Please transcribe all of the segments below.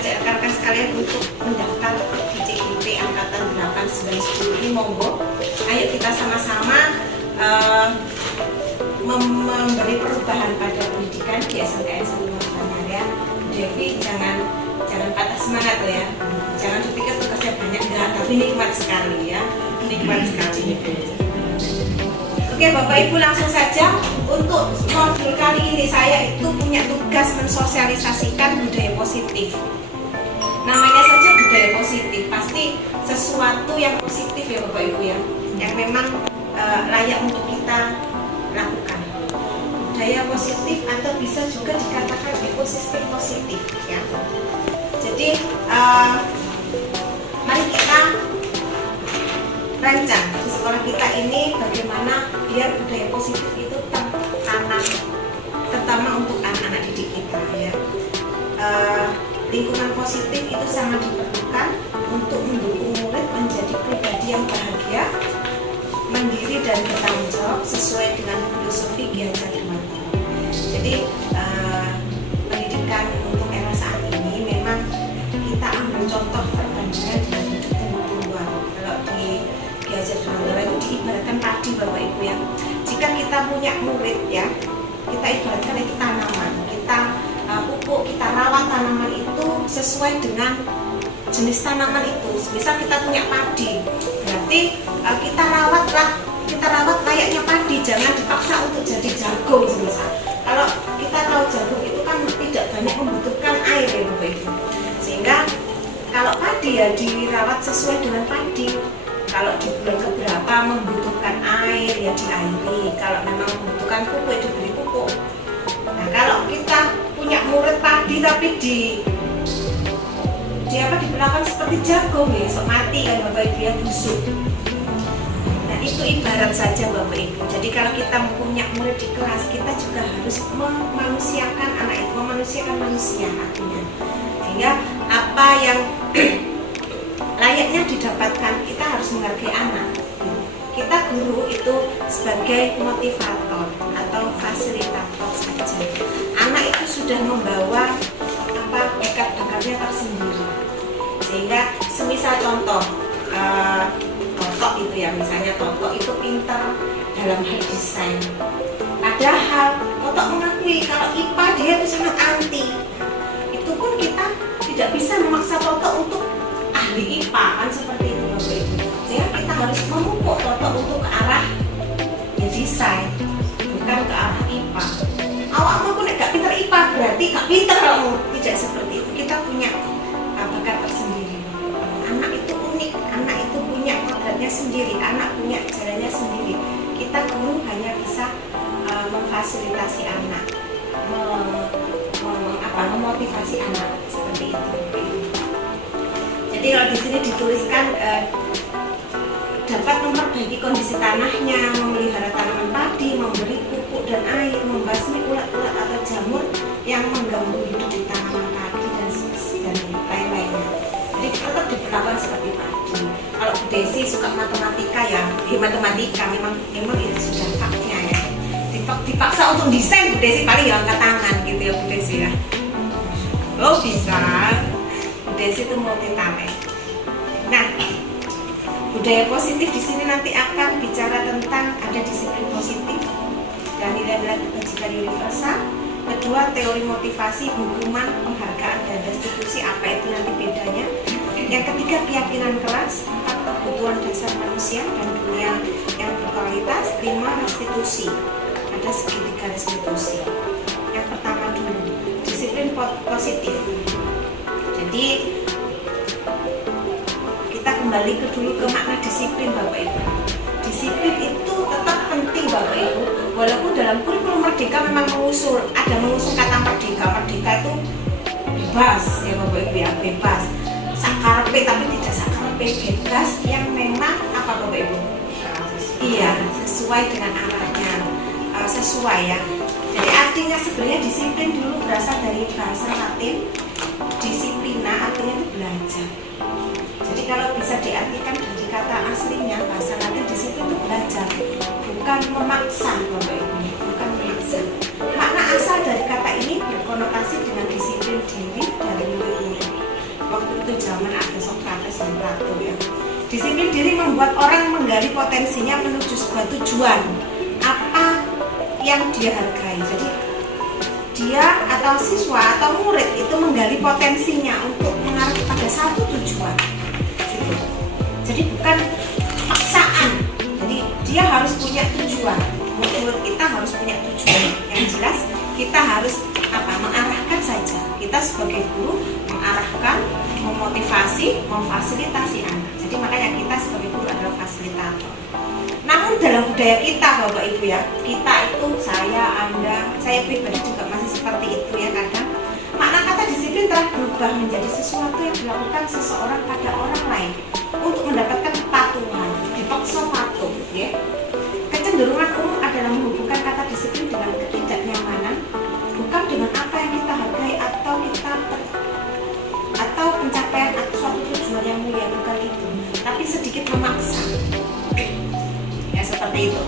mengajak rekan-rekan sekalian untuk mendaftar di CIP Angkatan 8, 9, 10 ini, monggo. Ayo kita sama-sama memberi perubahan pada pendidikan di SMKN 10 Maria. Devi, jangan patah semangat ya. Jangan dipikir tugasnya banyak, enggak, tapi nikmat sekali ya. Nikmat sekali. Oke Bapak Ibu, langsung saja untuk modul kali ini saya itu punya tugas mensosialisasikan budaya positif. Namanya saja budaya positif, pasti sesuatu yang positif ya Bapak Ibu ya, yang memang layak untuk kita lakukan. Budaya positif atau bisa juga dikatakan ekosistem positif ya. Jadi mari kita rancang di sekolah kita ini bagaimana biar budaya positif itu tertanam, terutama untuk anak-anak didik kita ya. Lingkungan positif itu sangat diperlukan untuk mendukung murid menjadi pribadi yang bahagia, mandiri dan bertanggung jawab sesuai dengan filosofi Ki Hajar Dewantara. Jadi pendidikan untuk era saat ini memang kita ambil contoh perbandingan dengan hidup tumbuh-tumbuhan. Kalau di Ki Hajar Dewantara itu diibaratkan padi Bapak Ibu ya. Jika kita punya murid ya, kita ibaratkan itu tanaman. Kita pupuk, kita rawat tanaman itu sesuai dengan jenis tanaman itu. Misal kita punya padi, berarti kita rawat layaknya padi, jangan dipaksa untuk jadi jagung misal. Kalau kita tahu jagung itu kan tidak banyak membutuhkan air ya Bapak Ibu, sehingga kalau padi ya dirawat sesuai dengan padi. Kalau di bulan keberapa membutuhkan air ya diairi, kalau memang membutuhkan pupuk ya diberi pupuk. Nah kalau kita punya murid padi tapi diperlakukan seperti jagung ya, sok mati kan Bapak Ibu ya, busuk. Nah itu ibarat saja Bapak Ibu. Jadi kalau kita punya murid di kelas, kita juga harus memanusiakan anak itu, memanusiakan manusia artinya. Sehingga apa yang layaknya didapatkan, kita harus menghargai anak. Kita guru itu sebagai motivator atau fasilitator saja. Anak itu sudah membawa bakat-bakatnya tersendiri. Sehingga semisal contoh Toto itu ya, misalnya Toto itu pintar dalam hal desain. Padahal Toto mengakui kalau IPA dia itu sangat anti. Itu pun kita tidak bisa memaksa Toto untuk ahli IPA kan seperti itu Bapak Ibu. Sehingga kita harus memupuk Toto untuk ke arah desain, bukan ke arah IPA. Awakmu pun gak pintar IPA berarti gak pintar kamu. Tidak seperti itu. Kita punya bakat tersendiri. Anak itu unik, anak itu punya kodratnya sendiri, anak punya jalannya sendiri. Kita guru hanya bisa memfasilitasi anak, memotivasi anak seperti itu. Jadi kalau di sini dituliskan dapat memperbaiki kondisi tanahnya, memelihara tanaman padi, memberi pupuk dan air, membasmi ulat-ulat atau jamur yang mengganggu hidup di tanaman padi dan lain-lainnya. Jadi tetap diperlakukan seperti padi. Kalau Bu Desi suka matematika ya, matematika memang itu sudah haknya ya. Dipaksa untuk desain Bu Desi paling ya angkat tangan gitu ya Bu Desi ya. Oh bisa. Bu Desi itu multi talent. Nah, budaya positif di sini nanti akan bicara tentang ada disiplin positif dan nilai-nilai kebajikan universal. Kedua, teori motivasi, hukuman, penghargaan dan restitusi, apa itu nanti bedanya. Yang ketiga, keyakinan kelas. Empat, kebutuhan dasar manusia dan dunia yang berkualitas. Lima, restitusi. Ada segitiga restitusi. Yang pertama dulu, disiplin positif. Jadi kita kembali dulu ke makna disiplin Bapak Ibu. Disiplin itu tetap penting Bapak Ibu. Walaupun dalam kurikulum Merdeka memang mengusung kata merdeka. Merdeka itu bebas ya Bapak Ibu ya, bebas. Sakarpe tapi tidak sakarpe, bebas yang memang apa Bapak Ibu? Iya, sesuai dengan arahnya, sesuai ya. Jadi artinya sebenarnya disiplin dulu berasal dari bahasa Latin disiplina, artinya itu belajar. Jadi kalau bisa diartikan dari kata aslinya bahasa Latin disiplin itu belajar, bukan memaksa Bapak Ibu, bukan memaksa. Makna asal dari kata ini berkonotasi dengan disiplin diri dari murid-murid. zaman ada Socrates dan Plato ya. Disiplin diri membuat orang menggali potensinya menuju sebuah tujuan apa yang dia hargai. Jadi dia atau siswa atau murid itu menggali potensinya untuk mengarah pada satu tujuan. Gitu. Jadi bukan paksaan. Jadi dia harus punya tujuan. Murid kita harus punya tujuan. Yang jelas kita harus mengarahkan saja. Kita sebagai guru mengarahkan, memotivasi, memfasilitasi anak. Jadi makanya kita sebagai guru adalah fasilitator. Namun dalam budaya kita Bapak Ibu ya, kita itu saya, Anda, saya pribadi juga masih seperti itu ya kadang. Makna kata disiplin telah berubah menjadi sesuatu yang dilakukan seseorang pada orang lain untuk mendapatkan kepatuhan, dipaksa patuh ya. Kecenderungan umum adalah menghubungkan kata disiplin dengan ketidaknyamanan, bukan dengan apa yang kita hargai atau pencapaian atau suatu tujuan yang mulia, bukan itu, tapi sedikit memaksa ya, seperti itu.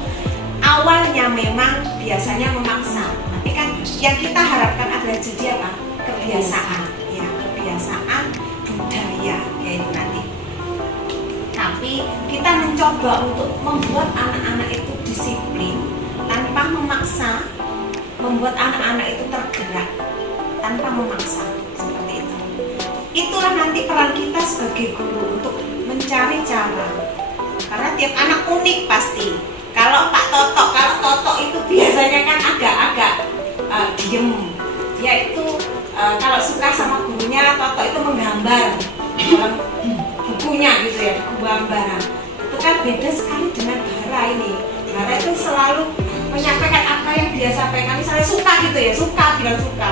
Awalnya memang biasanya memaksa, tapi kan yang kita harapkan adalah jadi apa? Kebiasaan ya, kebiasaan budaya yaitu nanti. Tapi kita mencoba untuk membuat anak-anak itu disiplin tanpa memaksa, membuat anak-anak itu tergerak tanpa memaksa, seperti itu. Itulah nanti peran kita sebagai guru untuk mencari cara. Karena tiap anak unik pasti. Kalau Toto itu biasanya kan agak-agak diem. Dia itu kalau suka sama gurunya, Toto itu menggambar dalam bukunya gitu ya, buku gambaran. Itu kan beda sekali dengan Bara ini. Bara itu selalu menyampaikan apa yang dia sampaikan. Misalnya suka gitu ya, bilang suka.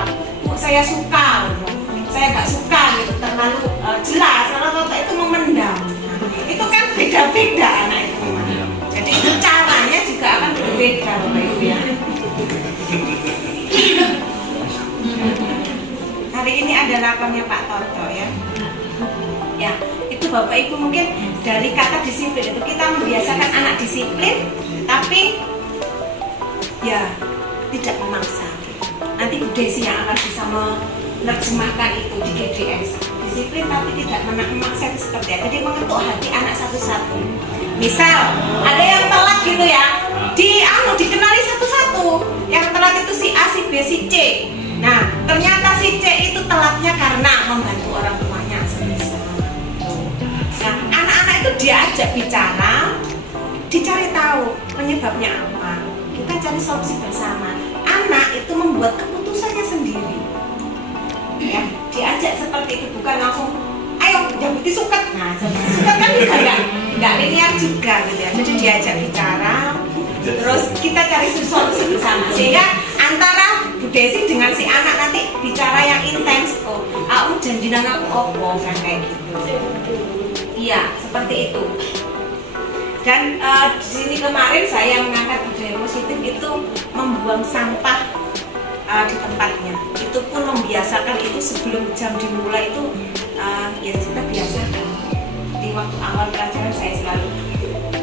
Saya suka, gitu. Saya nggak suka gitu, terlalu jelas. Kalau Toto itu memendam. Itu kan beda-beda anak itu. Jadi itu caranya juga akan berbeda Bapak Ibu ya. Hari ini ada lakonnya Pak Toto ya. Ya, itu Bapak Ibu mungkin dari kata disiplin itu kita membiasakan anak disiplin, tapi ya tidak memaksa. Nanti Bu Desi yang akan bisa menerjemahkan itu di GDS. Disiplin tapi tidak memaksa itu seperti apa. Jadi mengetuk hati anak satu-satu. Misal ada yang telat gitu ya, dikenali satu-satu. Yang telat itu si A, si B, si C. Nah, ternyata si C itu telatnya karena membantu orang tuanya semisal. Nah, anak-anak itu diajak bicara, dicari tahu penyebabnya apa. Kita cari solusi bersama. Anak itu membuat keputusannya sendiri. Ya, diajak seperti itu, bukan langsung ayo jabuti suket. Nah, suket kan juga nggak linear juga gitu ya. Jadi diajak bicara, terus kita cari solusi bersama. Sehingga antara Bu Desi dengan si anak nanti bicara yang intens. Oh, aku janji nang aku opo kan kayak gitu. Iya, seperti itu. Dan di sini kemarin saya mengangkat budaya positif itu membuang sampah di tempatnya. Itu pun membiasakan itu sebelum jam dimulai itu ya kita biasakan. Di waktu awal pelajaran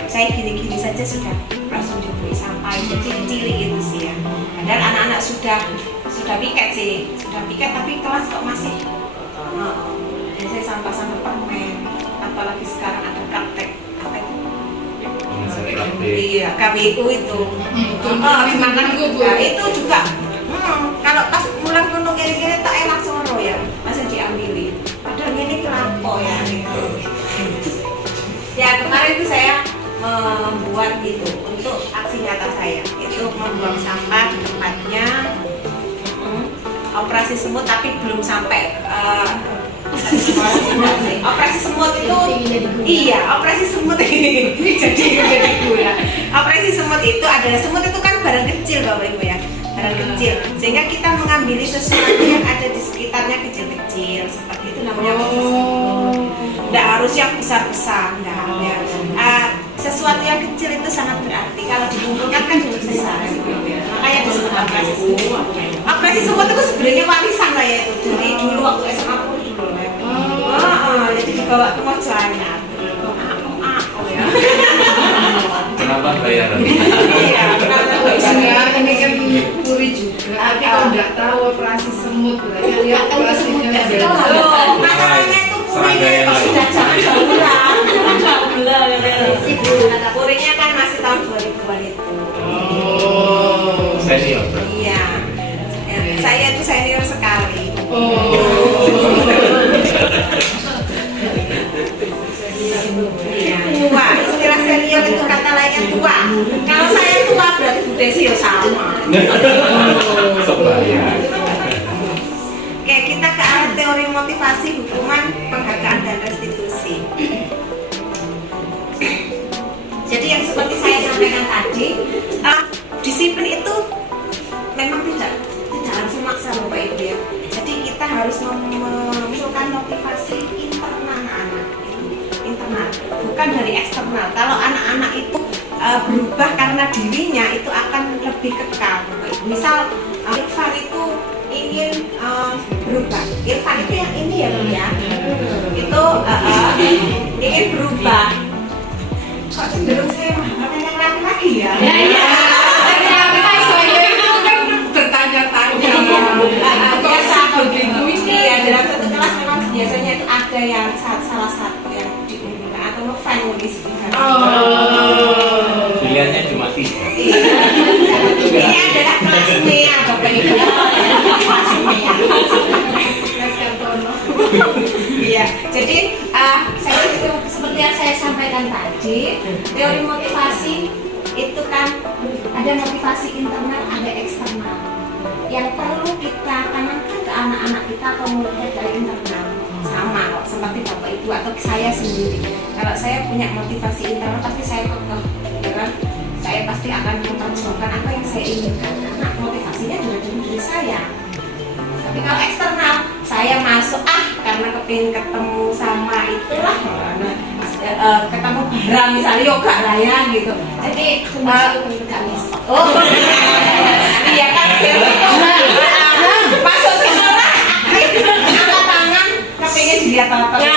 saya gini-gini saja sudah langsung diberi sampah itu cili-cili gitu sih ya. Padahal anak-anak sudah piket sih, tapi kelas kok masih biasanya sampah-sampah permen, apalagi sekarang ada praktek apa itu? Iya, KBU itu. Dimakan juga. Itu juga. Kalau pas pulang gunung gini-gini tak langsung roh ya, masih diambilin. Padahal ini kelampau ya gitu. Ya kemarin itu saya membuat itu untuk aksi nyata saya, itu membuang sampah di tempatnya, operasi semut tapi belum sampai operasi semut itu operasi semut jadi gula. Operasi semut itu adalah, semut itu kan barang kecil Bapak Ibu ya, barang kecil, sehingga kita mengambil sesuatu yang ada di sekitarnya kecil-kecil seperti itu, namanya operasi semut. Nggak harus yang besar-besar, nggak ya. Sesuatu yang kecil itu sangat berarti, kalau dikumpulkan kan jadi besar ya. Makanya disebut operasi semut. Operasi semut itu sebenarnya warisan saya itu dari dulu waktu SMA dulu ya. Jadi dibawa ke Mojanya. Ya. Kenapa bayaran? Iya, ini kan puri juga. Tapi kalau nggak tahu operasi semut, berarti dia operasinya masalahnya itu purinya Desi ya sama. Sebaya. Oke, kita ke arah teori motivasi, hukuman, penghargaan dan restitusi. Jadi yang seperti saya sampaikan tadi, disiplin itu memang tidak langsung maksa Bapak Ibu ya. Jadi kita harus memunculkan motivasi internal anak, internal, bukan dari eksternal. Kalau anak-anak itu berubah karena dirinya, itu akan lebih kekal Bapak Ibu. Misal Irfan itu ingin berubah. Irfan itu yang ini ya Bu ya. Itu ingin berubah. Kok cenderung saya mengharapkan yang lain lagi ya? Iya. Saya itu kan bertanya-tanya. Biasa begitu. Iya, dalam satu kelas memang biasanya itu ada yang salah satu yang diunggulkan atau nge-finalist. Pilihannya cuma 3. Ini adalah kelas MEA Bapak Ibu. Kelas MEA. Iya, jadi saya itu seperti yang saya sampaikan tadi, teori motivasi itu kan ada motivasi internal, ada eksternal. Yang perlu kita tanamkan ke anak-anak kita atau mulai dari internal. Sama kok, seperti Bapak Ibu atau saya sendiri. Kalau saya punya motivasi internal, pasti saya kekeh, ya kan? Saya pasti akan memperjuangkan apa yang saya inginkan karena motivasinya dari diri saya. Tapi kalau eksternal, saya masuk karena kepingin ketemu sama itulah, ketemu barang misalnya yoga lah ya gitu. Jadi oh iya kan masuk sekolah angkat tangan kepingin dilihat apa. Jadi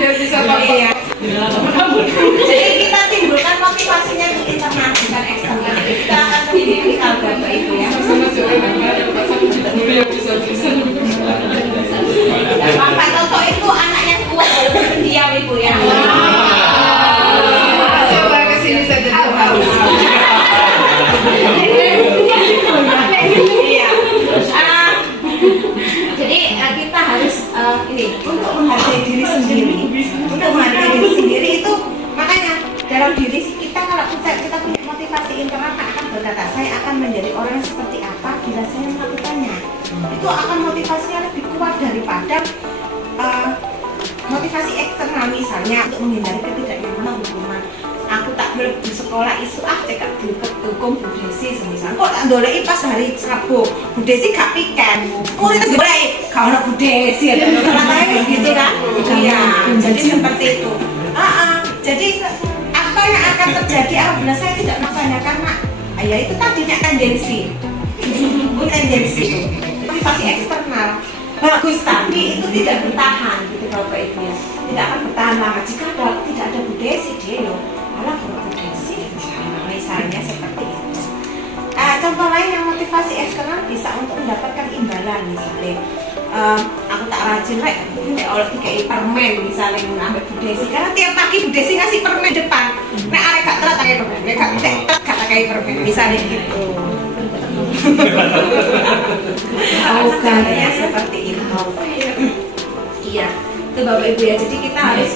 Dia bisa pakai. Jadi kita timbulkan motivasinya di internal bukan eksternal. Kita akan lebih kekal Bapak Ibu ya. Pak Toto itu anak yang kuat walaupun pendiam Ibu ya. Coba kesini saja. Iya. Jadi kita harus ini untuk menghargai diri sendiri. Untuk menghargai diri sendiri itu makanya dalam diri kita kalau kita punya motivasi internal akan berkata saya akan menjadi orang yang seperti apa bila saya melakukannya. Itu akan motivasinya lebih kuat daripada motivasi eksternal misalnya untuk menghindari ketidaknyamanan hukuman. Aku tak boleh di sekolah isu cekak hukum Bu Desi semisal kok tak doleki pas hari Sabtu Bu Desi gak piken murid goleki gak ono Bu Desi ada katanya gitu kan iya jadi seperti itu jadi apa yang akan terjadi apabila saya tidak makannya karena ya itu tadinya tendensi motivasi eksternal bagus tapi itu tidak bertahan gitu Bapak Ibu ya tidak akan bertahan lama jika tidak ada Bu Desi dia loh malah berpotensi misalnya seperti itu. Contoh lain yang motivasi eksternal bisa untuk mendapatkan imbalan misalnya aku tak rajin oleh 3 permen misalnya ngambil Bu Desi karena tiap pagi Bu Desi ngasih permen depan nek arek gak telat pakai permen nek gak gak pakai permen misalnya gitu. Contohnya seperti itu. Iya, itu Bapak Ibu ya. Jadi kita harus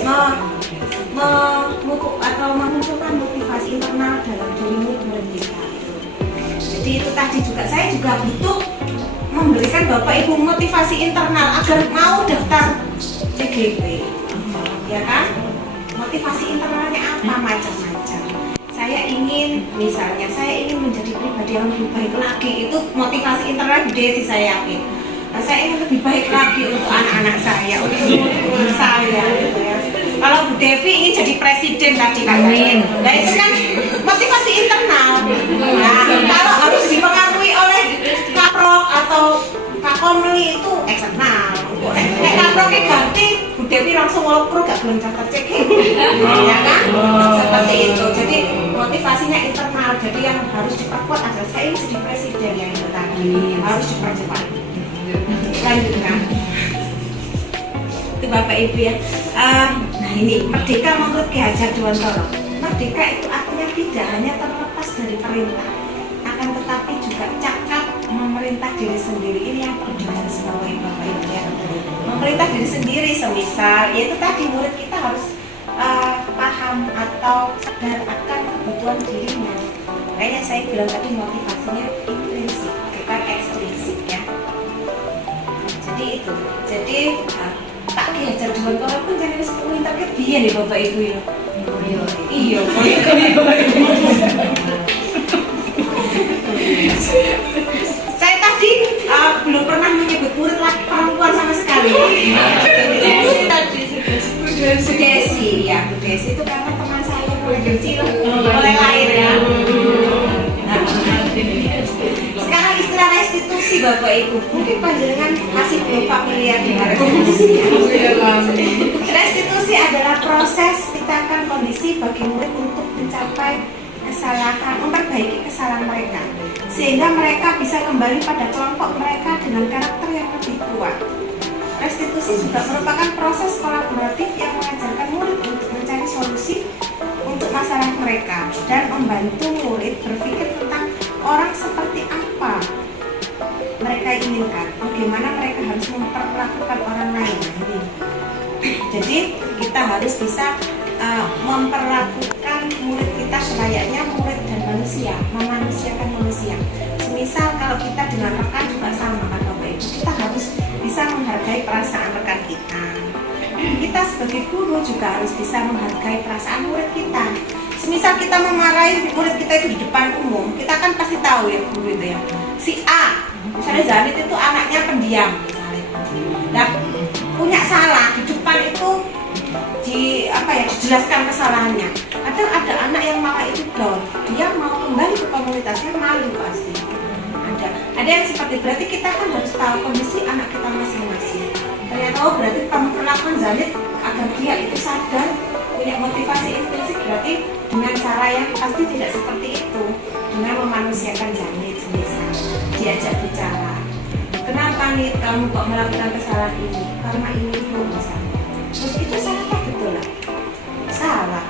memupuk atau memunculkan motivasi internal dalam diri murid kita. Jadi itu tadi juga saya juga butuh memberikan Bapak Ibu motivasi internal agar mau daftar CGP, ya kan? Motivasi internalnya apa macam-macam. Saya ingin misalnya saya ingin menjadi pribadi yang lebih baik lagi itu motivasi internal Bu Desi saya yakin. Saya ingin lebih baik lagi untuk anak-anak saya, untuk murid saya. Gitu ya. Kalau Bu Devi ingin jadi presiden tadi katanya, nah itu kan motivasi internal. Nah, kalau harus dipengaruhi oleh kaprok atau kakomli itu eksternal. Nek kaproknya ganti, Bu Devi langsung ngolok gak belum daftar CG, ya kan? Seperti itu. Jadi motivasinya internal. Jadi yang harus diperkuat adalah saya ingin jadi presiden yang itu tadi harus dipercepat. Lanjutkan. Itu Bapak Ibu ya. Nah ini merdeka menurut Ki Hajar Dewantara. Merdeka itu artinya tidak hanya terlepas dari perintah, akan tetapi juga cakap memerintah diri sendiri. Ini yang perlu digarisbawahi Bapak Ibu ya. Memerintah diri sendiri semisal, yaitu tadi murid kita harus paham atau sadar akan kebutuhan dirinya. Makanya saya bilang tadi motivasinya intrinsik, bukan ekstrinsik ya. Jadi itu, jadi tak diajar duluan kalau pun jadi wis pinter ke biyen ya Bapak Ibu ya. Iya, saya tadi belum pernah menyebut murid laki perempuan sama sekali. Bu Desi, ya Bu Desi itu karena teman saya mulai kecil, mulai lahir ya. Sekarang istilah restitusi Bapak Ibu, mungkin panjenengan masih belum familiar dengan restitusi. Restitusi adalah proses menciptakan kondisi bagi murid untuk mencapai kesalahan, memperbaiki kesalahan mereka, sehingga mereka bisa kembali pada kelompok mereka dengan karakter yang lebih kuat. Restitusi juga merupakan proses kolaboratif yang mengajarkan murid untuk mencari solusi untuk masalah mereka dan membantu murid berpikir tentang orang seperti apa mereka inginkan, bagaimana mereka harus memperlakukan orang lain. Jadi kita harus bisa memperlakukan murid kita selayaknya murid dan manusia, memanusiakan manusia. Semisal kalau kita dengan rekan juga sama kan Bapak Ibu, kita harus bisa menghargai perasaan rekan kita. Kita sebagai guru juga harus bisa menghargai perasaan murid kita. Semisal kita memarahi murid kita itu di depan umum, kita kan pasti tahu ya guru itu ya. Si A, misalnya Zanit itu anaknya pendiam misalnya. Nah, punya salah di depan itu dijelaskan kesalahannya. Ada anak yang malah itu down, dia mau kembali ke komunitasnya malu pasti. Ada yang seperti berarti kita kan harus tahu kondisi anak kita masing-masing. Ternyata berarti kamu perlakuan Zanit agar dia itu sadar, punya motivasi intrinsik, berarti dengan cara yang pasti tidak seperti itu, dengan memanusiakan Zanit semisal diajak bicara. Kenapa nih kamu kok melakukan kesalahan ini? Karena ini misalnya. Terus itu salah apa betul lah? Salah.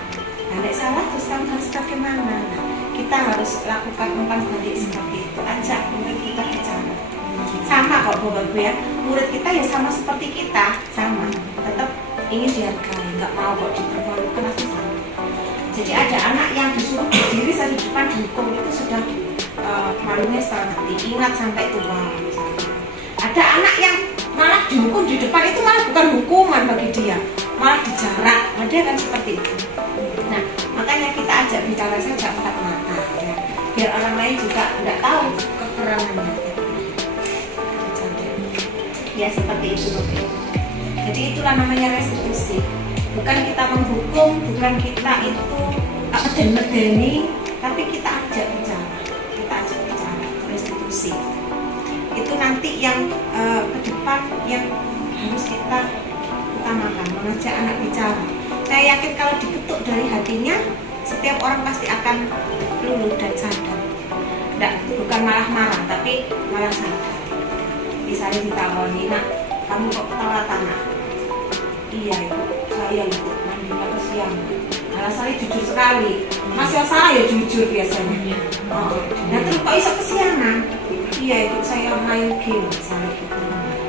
Nah, salah terus kamu harus bagaimana? Nah, kita harus lakukan umpan balik seperti itu. Ajak murid kita bicara. Sama kok Bapak Ibu ya. Murid kita ya sama seperti kita, sama. Tetap ingin dihargai, nggak mau kok dipermalukan pasti sama. Jadi ada anak yang disuruh berdiri saat di depan dihukum itu sudah malunya setengah mati, ingat sampai tua misalnya. Ada anak yang malah dihukum di depan itu malah bukan hukuman bagi dia, malah dijarak. Ada kan seperti itu. Nah, makanya kita ajak bicara saja empat mata ya. Biar orang lain juga tidak tahu kekurangannya. Ya seperti itu Bapak. Jadi itulah namanya restitusi. Bukan kita menghukum, bukan kita itu medeni, tapi kita ajak bicara. Kita ajak bicara restitusi. Itu nanti yang ke depan yang harus kita utamakan, mengajak anak bicara. Saya yakin kalau diketuk dari hatinya, setiap orang pasti akan luluh dan sadar. Bukan malah marah, tapi malah sadar. Misalnya ditawani, nak, kamu kok ketawa tanah? Iya ibu, saya ibu, mandinya kesiangan. Alasannya jujur sekali. Mas yang salah ya jujur biasanya. Nah terus kok bisa kesiangan? Iya ibu, saya main game misalnya gitu.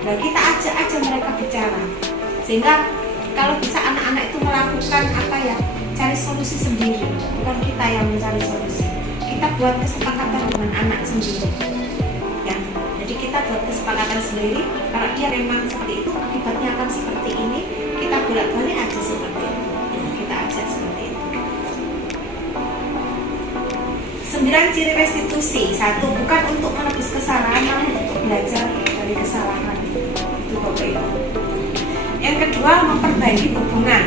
Nah kita ajak aja mereka bicara, sehingga kalau bisa anak-anak itu melakukan cari solusi sendiri, bukan kita yang mencari solusi. Kita buat kesepakatan dengan anak sendiri. Ya, jadi kita buat kesepakatan sendiri. Kalau dia memang seperti itu, akibatnya akan seperti ini. Kita bolak-balik aja seperti itu. Kita ajak seperti itu. 9 ciri restitusi. 1, bukan untuk menebus kesalahan, namun untuk belajar dari kesalahan. Itu Bapak Ibu. Yang kedua, memperbaiki hubungan.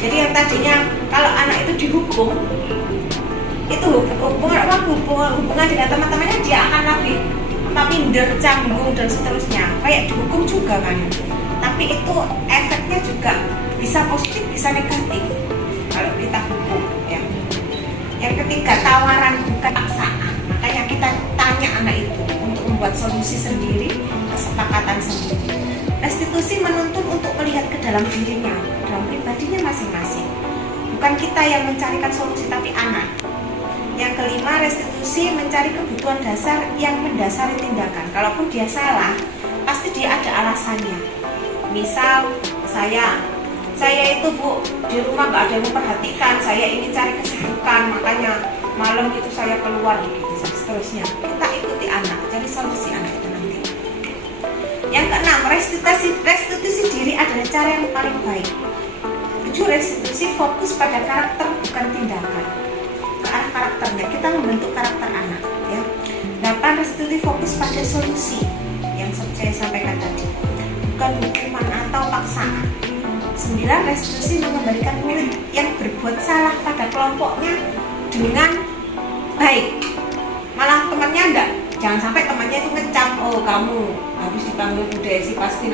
Jadi yang tadinya kalau anak itu dihukum, itu hubungan dengan teman-temannya dia akan lebih minder, canggung dan seterusnya. Kayak dihukum juga kan. Tapi itu efeknya juga bisa positif, bisa negatif kalau kita hukum ya. Yang ketiga, tawaran bukan paksaan. Makanya kita tanya anak itu untuk membuat solusi sendiri, kesepakatan sendiri. Restitusi menuntun untuk melihat ke dalam dirinya, dalam pribadinya masing-masing. Bukan kita yang mencarikan solusi, tapi anak. Yang kelima, restitusi mencari kebutuhan dasar yang mendasari tindakan. Kalaupun dia salah, pasti dia ada alasannya. Misal saya saya itu Bu di rumah nggak ada yang memperhatikan, saya ingin cari kesibukan, makanya malam itu saya keluar gitu, seterusnya. Kita ikuti anak, cari solusi anak itu nanti. Yang keenam, restitusi diri adalah cara yang paling baik. 7, restitusi fokus pada karakter bukan tindakan, ke arah karakternya. Kita membentuk karakter anak, ya. 8, restitusi fokus pada solusi yang saya sampaikan tadi, bukan hukuman atau paksaan. 9, restitusi mengembalikan murid yang berbuat salah pada kelompoknya dengan baik. Malah temannya enggak, jangan sampai temannya itu ngecap, oh kamu habis dipanggil Bu Desi pasti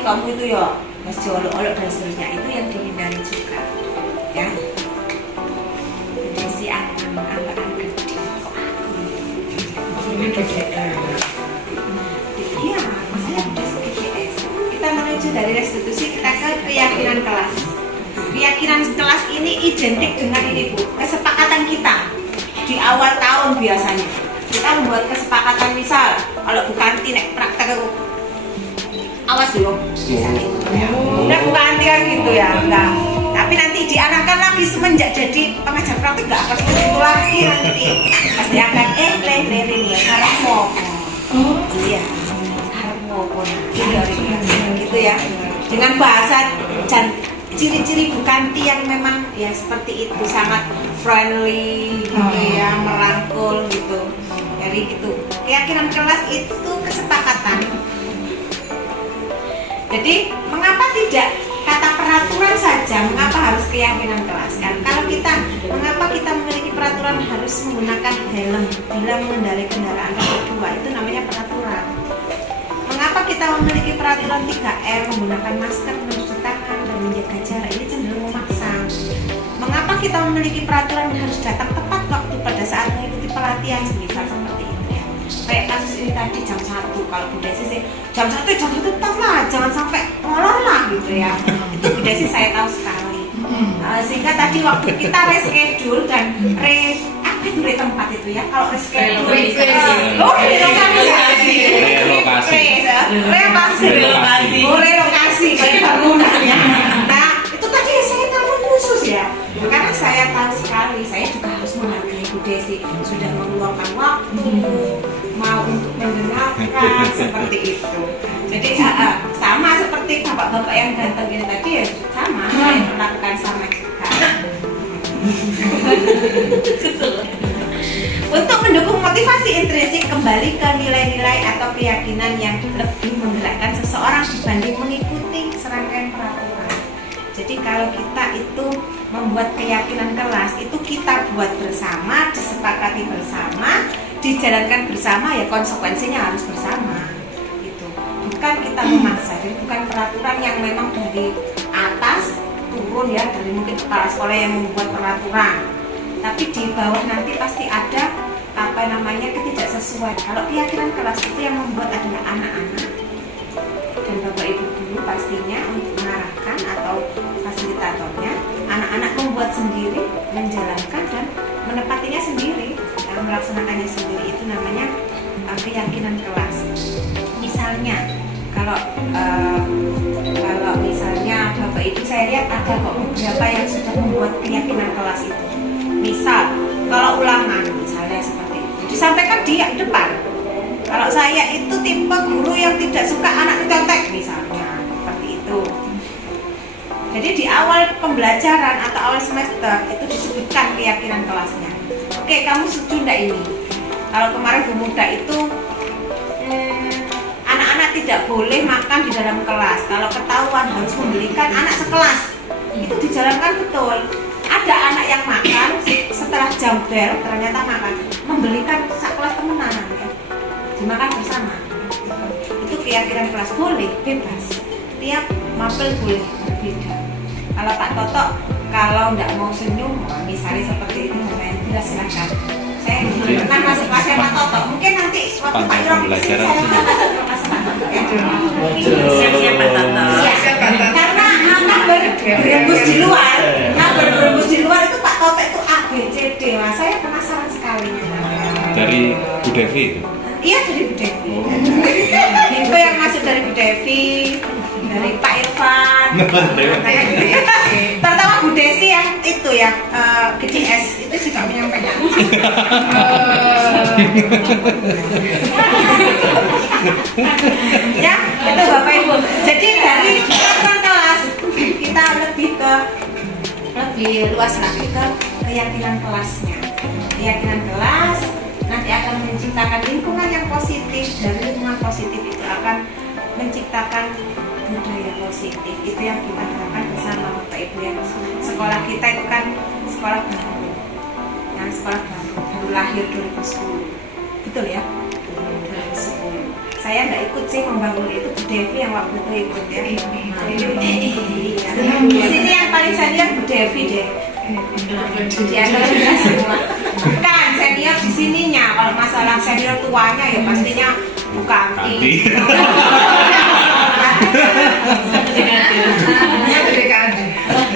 kamu itu ya masih olok-olok dan seterusnya. Itu yang dihindari juga, ya. Bu Desi anak-anak gede kok ini iya, maksudnya Bu Desi GGS. Kita menuju dari restitusi kita ke keyakinan kelas. Keyakinan kelas ini identik dengan ini Bu, kesepakatan kita di awal tahun. Biasanya kita membuat kesepakatan, misal kalau bukan nek praktek itu awas dulu misalnya udah bukan anti kan gitu ya, enggak. Tapi nanti diarahkan lagi semenjak jadi pengajar praktik nggak akan seperti itu lagi, nanti pasti akan leh-lehin ya harap mau iya harap mau gitu ya, dengan bahasa dan ciri-ciri bukanti yang memang ya seperti itu, sangat friendly gitu ya, merangkul gitu. Jadi itu keyakinan kelas itu kesepakatan. Jadi mengapa tidak kata peraturan saja, mengapa harus keyakinan kelas? Kan kalau mengapa kita memiliki peraturan harus menggunakan helm bila mengendarai kendaraan roda 2, itu namanya peraturan. Mengapa kita memiliki peraturan 3M, menggunakan masker, mencuci tangan, dan menjaga jarak, ini cenderung memaksa. Mengapa kita memiliki peraturan harus datang tepat waktu pada saat mengikuti pelatihan, semisal seperti itu ya. Kayak kasus ini tadi jam 1, kalau Bu Desi sih jam 1 tetap lah, jangan sampai molor lah gitu ya. Itu Bu Desi saya tahu sekali. Sehingga tadi waktu kita reschedule dan tempat itu ya, kalau reschedule relokasi kayak bangunannya. Nah itu tadi saya telepon khusus ya, karena saya tahu sekali, saya juga harus menghargai Bu Desi sudah meluangkan waktu mau untuk mendengarkan seperti itu. Jadi sama seperti bapak-bapak yang ganteng ini tadi ya, sama saya melakukan sama juga. Untuk mendukung motivasi intrinsik, kembali ke nilai-nilai atau keyakinan yang lebih menggerakkan seseorang dibanding mengikuti serangkaian peraturan. Jadi kalau kita itu membuat keyakinan kelas, itu kita buat bersama, disepakati bersama, dijalankan bersama, ya konsekuensinya harus bersama. Itu bukan kita memaksa, jadi bukan peraturan yang memang dari atas turun ya, dari mungkin kepala sekolah yang membuat peraturan, tapi di bawah nanti pasti ada ketidaksesuaian. Kalau keyakinan kelas itu yang membuat adalah anak-anak dan bapak ibu guru pastinya untuk mengarahkan atau fasilitatornya. Anak-anak membuat sendiri, menjalankan dan menepatinya sendiri, dan melaksanakannya sendiri, itu namanya keyakinan kelas. Misalnya kalau misalnya bapak ibu saya lihat ada kok beberapa yang sudah membuat keyakinan kelas itu. Misal kalau ulangan misalnya seperti itu disampaikan di depan. Kalau saya itu tipe guru yang tidak suka anak dicontek misalnya seperti itu. Jadi di awal pembelajaran atau awal semester itu disebutkan keyakinan kelasnya. Oke, kamu setuju enggak ini? Kalau kemarin Bu Muda itu anak-anak tidak boleh makan di dalam kelas. Kalau ketahuan harus membelikan anak sekelas. Itu dijalankan betul. Ada anak yang makan setelah jam bel ternyata makan, membelikan sekelas temenan ya, dimakan bersama. Itu keyakinan kelas, boleh bebas, tiap mapel boleh berbeda. Kalau Pak Toto kalau nggak mau senyum misalnya seperti itu, tidak silakan. Saya pernah masuk kelasnya Pak Toto, mungkin nanti waktu Pak Irong saya masuk kelas Pak Toto ya. Siap Pak Toto. Karena anak berebus di luar, itu Pak Toto itu A, B, C, D. Nah, saya penasaran sekali. Dari Bu Devi itu? Iya, dari Bu Devi. Itu yang masuk dari Bu Devi, dari Pak Irfan, Terutama Bu Desi yang itu ya, GDS itu juga menyampaikan. Ya, itu Bapak Ibu. Jadi dari peraturan kelas kita lebih luas lagi ke keyakinan kelasnya. Keyakinan kelas nanti akan menciptakan lingkungan yang positif. Dari lingkungan positif itu akan menciptakan budaya positif. Itu yang kita harapkan bersama Bapak Ibu ya. Sekolah kita itu kan sekolah baru, yang sekolah baru lahir 2010, betul ya? 2010. Saya nggak ikut sih membangun itu, Bu Devi yang waktu itu ikut ya. Di sini yang paling senior Bu Devi deh. Di antara kita semua. Bukan senior di sininya. Kalau masalah senior tuanya ya pastinya Bu Kanti.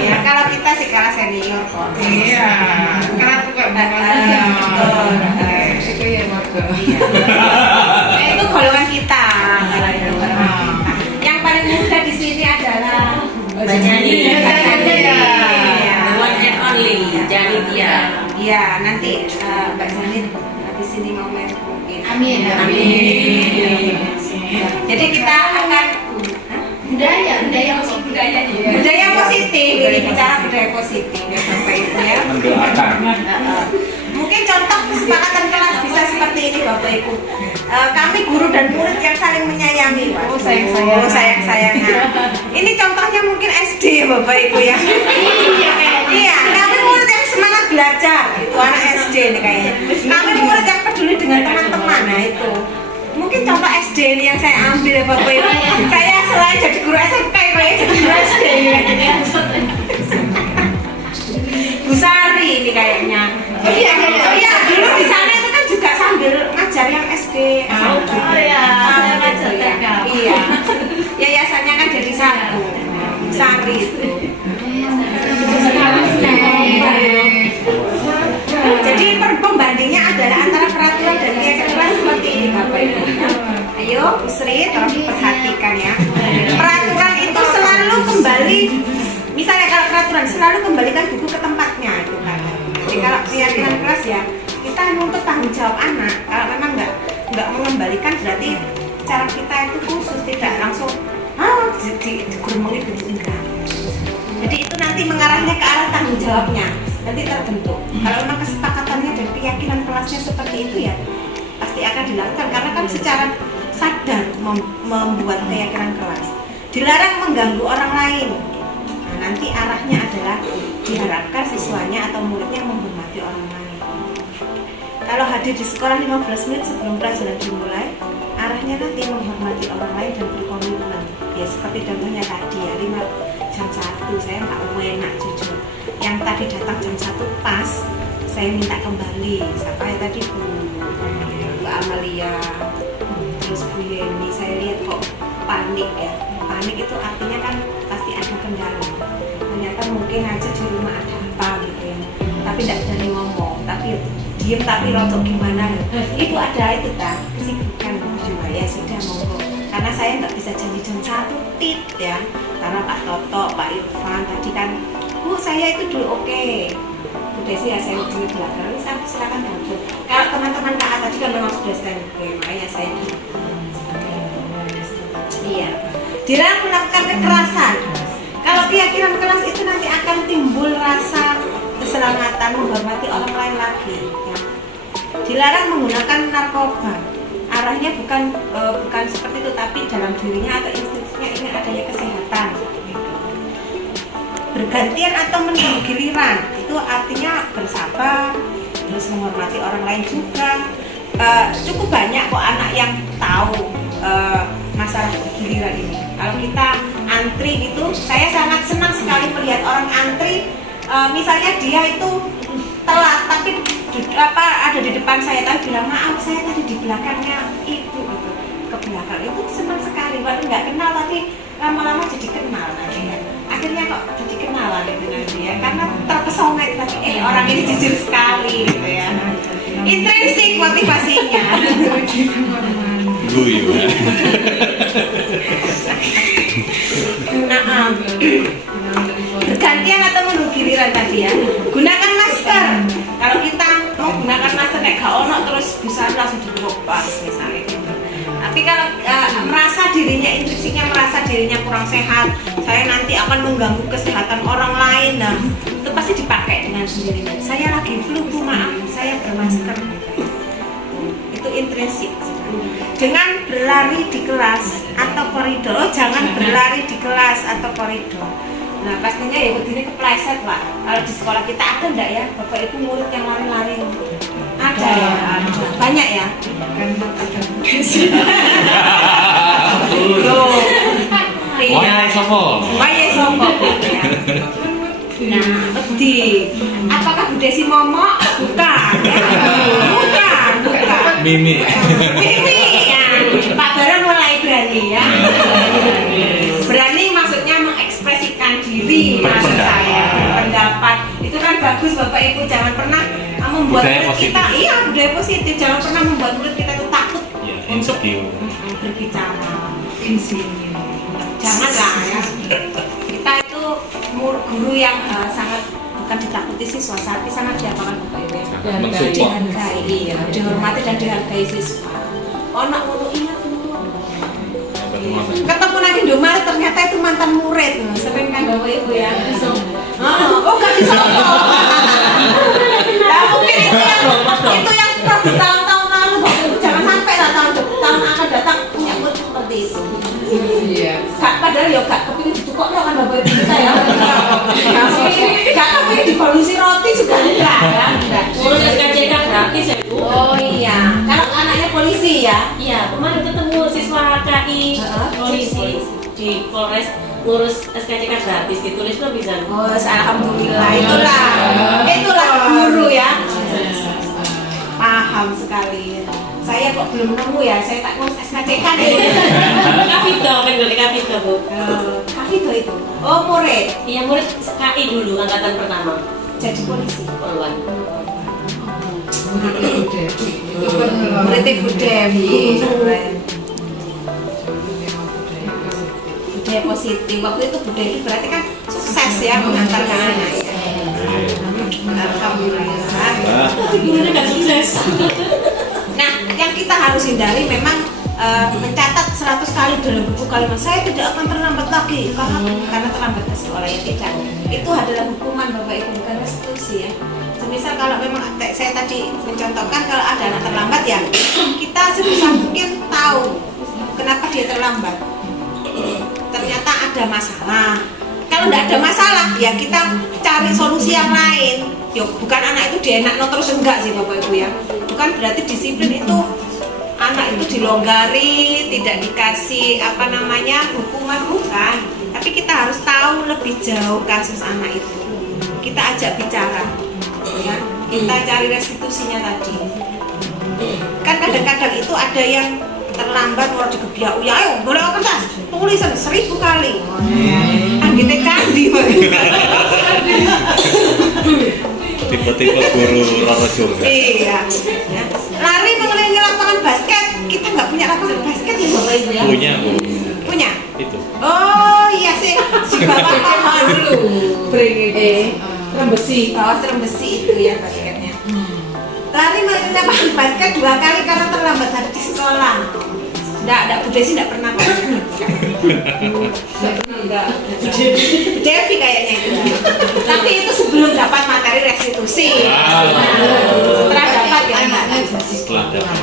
Ya, kalau kita sih kelas senior kok. Iya. Karena aku gak Betul. itu ya Margo. Itu golongan kita. Kalau itu golongan kita. Yang paling muda di sini adalah Mbak Jani. Iya. The one and only Jani dia. Iya, nanti Mbak Jani di sini mau main mungkin. Amin. Amin. Jadi kita akan Budaya budaya positif, ini bicara budaya positif ya Bapak Ibu ya. Mendoakan. Mungkin contoh kesepakatan kelas bisa seperti ini Bapak Ibu. Kami guru dan murid yang saling menyayangi. Oh, sayang-sayangan. Oh, sayang-sayangan. Ini contohnya mungkin SD ya Bapak Ibu ya. Iya, kami murid yang semangat belajar. Itu anak SD nih kayaknya. Kami murid yang peduli dengan teman-teman. Nah itu. Mungkin contoh SD ini yang saya ambil ya Bapak Ibu. Saya selain jadi guru SMK, saya jadi guru SD. Bu Sari ini kayaknya. Iya, dulu di sana itu kan juga sambil ngajar yang SD. Oh ya, saya ngajar TK. Iya. Yayasannya kan jadi satu. Bu Sari itu. Jadi pembandingnya adalah antara peraturan dan keyakinan kelas seperti ini Bapak Ibu. Ayo Bu Sri tolong diperhatikan ya. Peraturan itu selalu kembali, misalnya kalau peraturan selalu kembalikan buku ke tempatnya itu kan. Jadi kalau keyakinan kelas ya kita menuntut tanggung jawab anak. Kalau memang nggak mengembalikan berarti cara kita itu khusus, tidak langsung digurungi begitu enggak. Jadi itu nanti mengarahnya ke arah tanggung jawabnya, nanti terbentuk. Kalau memang kesepakatannya dan keyakinan kelasnya seperti itu ya pasti akan dilakukan karena kan secara sadar membuat keyakinan kelas. Dilarang mengganggu orang lain. Nah, nanti arahnya adalah diharapkan siswanya atau muridnya menghormati orang lain. Kalau hadir di sekolah 15 menit sebelum pelajaran dimulai, arahnya nanti menghormati orang lain dan berkomitmen. Ya seperti contohnya tadi ya, jam 1 saya nggak enak jujur. Yang tadi datang jam 1 pas, saya minta kembali. Siapa ya tadi Bu Amalia, terus Bu Yeni. Saya lihat kok panik ya. Panik itu artinya kan pasti ada kendala. Ternyata mungkin aja di rumah ada apa gitu ya. Tapi tidak berani ngomong. Tapi diem tapi rotok gimana? Ibu ada itu tak kesibukan juga ya sudah monggo. Karena saya nggak bisa janji jam 1 tit ya. Karena Pak Toto, Pak Irfan tadi kan, Bu saya itu dulu oke. Bu Desi ya saya hubungi belakang, silakan gabung. Kalau teman-teman kakak tadi kan memang sudah standby, makanya saya iya. Dilarang melakukan kekerasan. Kalau keyakinan keras itu nanti akan timbul rasa keselamatan, menghormati orang lain lagi. Ya. Dilarang menggunakan narkoba. Arahnya bukan seperti itu, tapi dalam dirinya atau institusinya ingin adanya kesehatan. Bergantian atau menunggu giliran itu artinya bersabar, terus menghormati orang lain juga. Cukup banyak kok anak yang tahu masalah giliran ini. Kalau kita antri gitu, saya sangat senang sekali melihat orang antri. Misalnya dia itu telat, tapi ada di depan saya, tapi bilang maaf saya tadi di belakangnya ibu gitu. Ke belakang itu senang sekali, walaupun nggak kenal tapi lama-lama jadi kenal nanti ya. Akhirnya kok jadi kenalan itu nanti ya, karena terpesona itu tadi orang ini jujur sekali gitu ya. Intrinsik motivasinya. Guyu. pelajaran tadi ya. Gunakan masker. Kalau kita mau gunakan masker kayak gak ono terus bisa langsung dilepas misalnya gitu. Tapi kalau merasa dirinya intuisinya merasa dirinya kurang sehat, saya nanti akan mengganggu kesehatan orang lain, nah itu pasti dipakai dengan sendirinya. Saya lagi flu, Bu, maaf, saya bermasker. Itu intrinsik. Dengan berlari di kelas atau koridor, jangan berlari di kelas atau koridor. Nah pastinya ya begini kepleset Pak. Kalau di sekolah kita ada enggak ya Bapak Ibu murid yang lari-lari? Ada ya, banyak ya. Loh, Wah, sopo. Waya sopo ya. Nah, Budi, apakah Bu Desi momok? Bukan, ya. Bukan. Mimi. Mimi ya. Pak Bara mulai berani ya. Berani maksudnya mengekspresikan diri, maksud saya. Pendapat itu kan bagus Bapak Ibu, jangan pernah membuat Budaya murid kita, positif. iya budaya positif, jangan pernah membuat murid kita itu takut Ya, untuk insecure. berbicara. Insinyur. Janganlah ya. Kita itu guru yang sangat bukan ditakuti siswa, tapi sangat diapakan Bapak Ibu ya. Mensupport. Dihargai, iya, dihormati dan dihargai siswa. Anak ngono ingat ketemu lagi Indomaret ternyata itu mantan murid, sering kan Bapak Ibu ya. Oh gak bisa. Nah mungkin itu yang tahun-tahun lalu Bapak Ibu, jangan sampai lah tahun akan datang punya murid seperti itu. Iya. Gak padahal ya gak kepingin dicukoknya kan Bapak Ibu kita ya. Gak kepingin dibolusi roti juga enggak ya. Ngurus SKCK gratis ya Bu. Oh iya, kalau anaknya polisi ya. Iya, kemarin ketemu siswa KI polisi di Polres ngurus SKCK gratis, ditulis tuh bisa. Oh, alhamdulillah, itulah guru ya. Paham sekali. Saya kok belum nemu ya, saya tak ngurus SKCK deh. Kapito kan dari Kapito Bu. Kapito itu. Oh, murid. Iya murid KI dulu angkatan pertama. Jadi polisi. Poluan. Murid Ibu Dewi. Budaya positif. Waktu itu Bu Dewi berarti kan sukses ya mengantarkan anak ya. Alhamdulillah. Gimana nggak sukses? Nah, yang kita harus hindari memang mencatat 100 kali dalam buku kalimat saya tidak akan terlambat lagi karena terlambat ke sekolah ya tidak. Itu adalah hukuman Bapak Ibu, bukan restitusi ya. Semisal kalau memang saya tadi mencontohkan kalau ada anak terlambat ya kita sebisa mungkin tahu kenapa dia terlambat. Ternyata ada masalah. Kalau tidak ada masalah ya kita cari solusi yang lain. Yo, bukan anak itu dienakno terus enggak sih Bapak Ibu ya. Bukan berarti disiplin itu anak itu dilonggari, tidak dikasih hukuman, bukan. Tapi kita harus tahu lebih jauh kasus anak itu. Kita ajak bicara, ya. Kita cari restitusinya tadi. Kan kadang-kadang itu ada yang terlambat mau digebiak, ya ayo boleh kertas tulisan 1000 kali. Anggite kandi. Tipe-tipe guru Roro juga. Iya. Ya. Lari mengelilingi lapangan basket. Kita nggak punya lapangan basket ya Bapak Ibu ya? Punya Bu. Punya. Itu. Oh iya sih. Si Bapak paham dulu. Terang besi. Bawah terang besi itu ya basketnya. Lari mengelilingi lapangan basket 2 kali karena terlambat hari di sekolah. Enggak, Bu Desi enggak pernah. Enggak. Devi kayaknya itu. Tapi itu sebelum dapat materi restitusi. Setelah dapat ya enggak. Setelah dapat.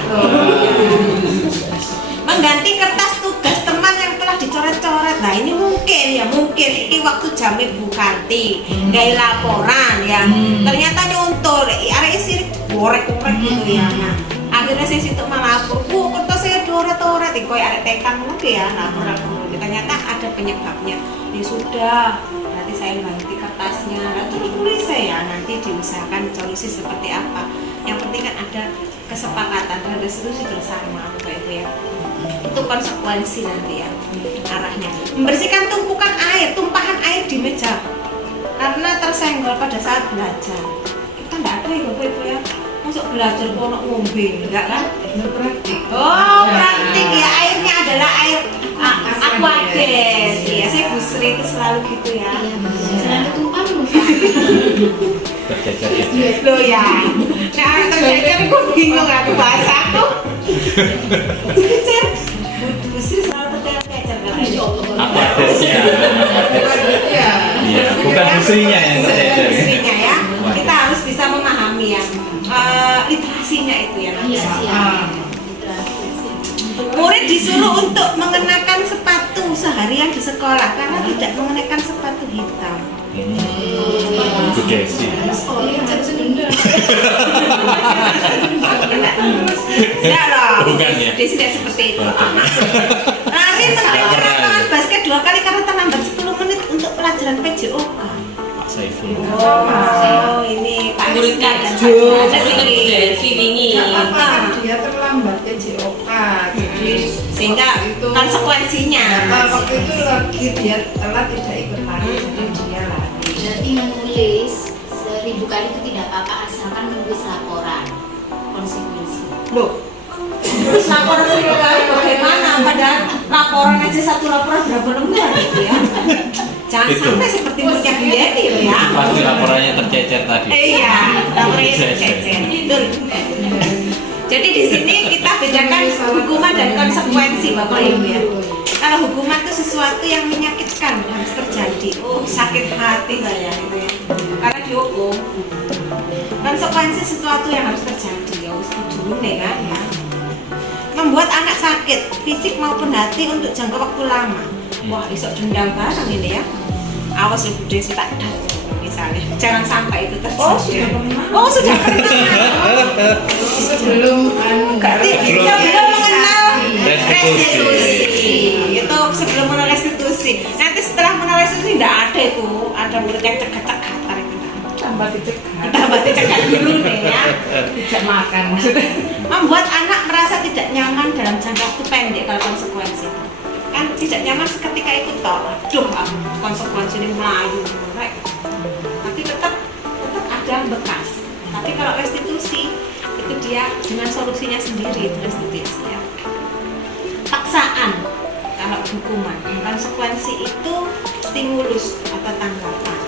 Mengganti kertas tugas teman yang telah dicoret-coret. Nah, ini mungkin ini waktu jam Ibu Karti gawe laporan ya. Ternyata nyuntur, arek isi gorek-gorek gitu ya. Nah, akhirnya saya situ melapor, Bu, kertas saya doret-doret, koyo arek tekan ngono ya, lapor. Ternyata ada penyebabnya. Ya sudah, nanti saya ganti kertasnya. Lalu tulis saya nanti diusahakan solusi seperti apa. Yang penting kan ada kesepakatan terhadap solusi bersama, Bapak Ibu ya. Itu konsekuensi nanti ya arahnya. Membersihkan tumpukan air, tumpahan air di meja karena tersenggol pada saat belajar. Kita nggak ada ya Bapak Ibu ya. Masuk belajar kok nak ngombe, enggak kan? Praktik. Oh, praktik ya. Airnya adalah air aquades. Ya, saya Bu Sri itu selalu gitu ya. Selalu tumpah Loh ya. Nah, anak tercecer aku bingung aku bahasa aku. Tercecer. Busri selalu tercecer kalau Apa tesnya? Iya. Iya, bukan bustrinya yang tercecer. Bustrinya ya. Kita harus bisa memahami ya. Literasinya itu ya. Iya, Ah. Murid disuruh untuk mengenakan sepatu seharian di sekolah karena tidak mengenakan sepatu hitam. Itu Desi. Tidak loh. Bukan ya? Dia tidak seperti itu. Betul. Lari Nggak menang pernah. lapangan basket 2 kali karena terlambat 10 menit untuk pelajaran PJOK. Pak Saiful. Oh, ini Pak Murid Rizky kan dan Pak murid Jonas kan ini. Desi ini. Nggak apa-apa kan dia terlambat ke JOK. Jadi Sehingga waktu itu konsekuensinya. waktu itu lagi dia telat tidak ikut lari, jadi dia lari. Berarti menulis 1000 kali itu tidak apa-apa asalkan menulis laporan konsekuensi. Loh, terus laporan seribu kali bagaimana? Padahal laporan aja satu laporan berapa lembar gitu ya? Jangan Itu. sampai seperti muridnya Bu Yeti loh ya. Pasti laporannya tercecer tadi. Iya, laporannya tercecer. Betul. Jadi di sini kita bedakan hukuman dan konsekuensi Bapak Ibu ya. Kalau hukuman itu sesuatu yang menyakitkan harus terjadi. Oh, sakit hati saya itu ya. Karena dihukum. Konsekuensi sesuatu yang harus terjadi. Ya wis dulu nih kan ya. Membuat anak sakit fisik maupun hati untuk jangka waktu lama. Wah, isok dendam barang ini ya. Awas ya Bude sih tak dat misalnya. Jangan sampai itu terjadi. Oh, sudah pernah. Sebelum Berarti Belum. sebelum mengenal Restitusi. itu sebelum mengenal restitusi. Nanti setelah mengenal restitusi tidak ada itu, ada murid yang cekat-cekatan itu. tambah dicegat, Tambah cekat dulu deh ya. tidak makan maksudnya. Membuat anak merasa tidak nyaman dalam jangka waktu pendek kalau konsekuensi. Kan tidak nyaman seketika itu toh. Aduh, konsekuensi ini melayu, rek. Tapi tetap ada bekas. Tapi kalau restitusi itu dia dengan solusinya sendiri itu restitusi ya. Paksaan kalau hukuman, konsekuensi itu stimulus atau tanggapan.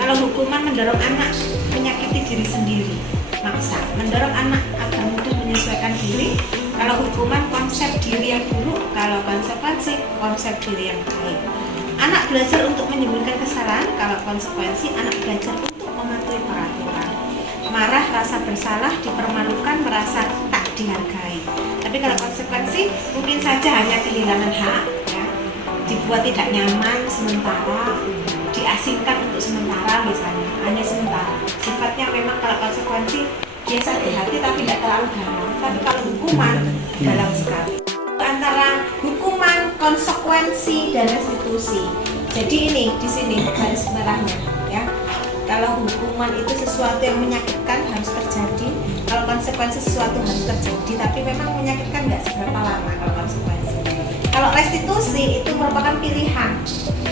Kalau hukuman mendorong anak menyakiti diri sendiri, maksa, mendorong anak agar mudah menyesuaikan diri. Kalau hukuman konsep diri yang buruk, kalau konsekuensi konsep diri yang baik. Anak belajar untuk menyembunyikan kesalahan, kalau konsekuensi anak belajar untuk mematuhi peraturan. Marah, rasa bersalah, dipermalukan, merasa tak dihargai. Tapi kalau konsekuensi mungkin saja hanya kehilangan hak, ya, dibuat tidak nyaman sementara, diasingkan untuk sementara misalnya, hanya sementara. Sifatnya memang kalau konsekuensi dia sakit hati tapi tidak terlalu dalam. Tapi kalau hukuman dalam sekali. Antara hukuman, konsekuensi dan restitusi. Jadi ini di sini garis merahnya, ya. Kalau hukuman itu sesuatu yang menyakitkan harus terjadi, kalau konsekuensi sesuatu harus terjadi, tapi memang menyakitkan nggak seberapa lama kalau konsekuensi. Kalau restitusi itu merupakan pilihan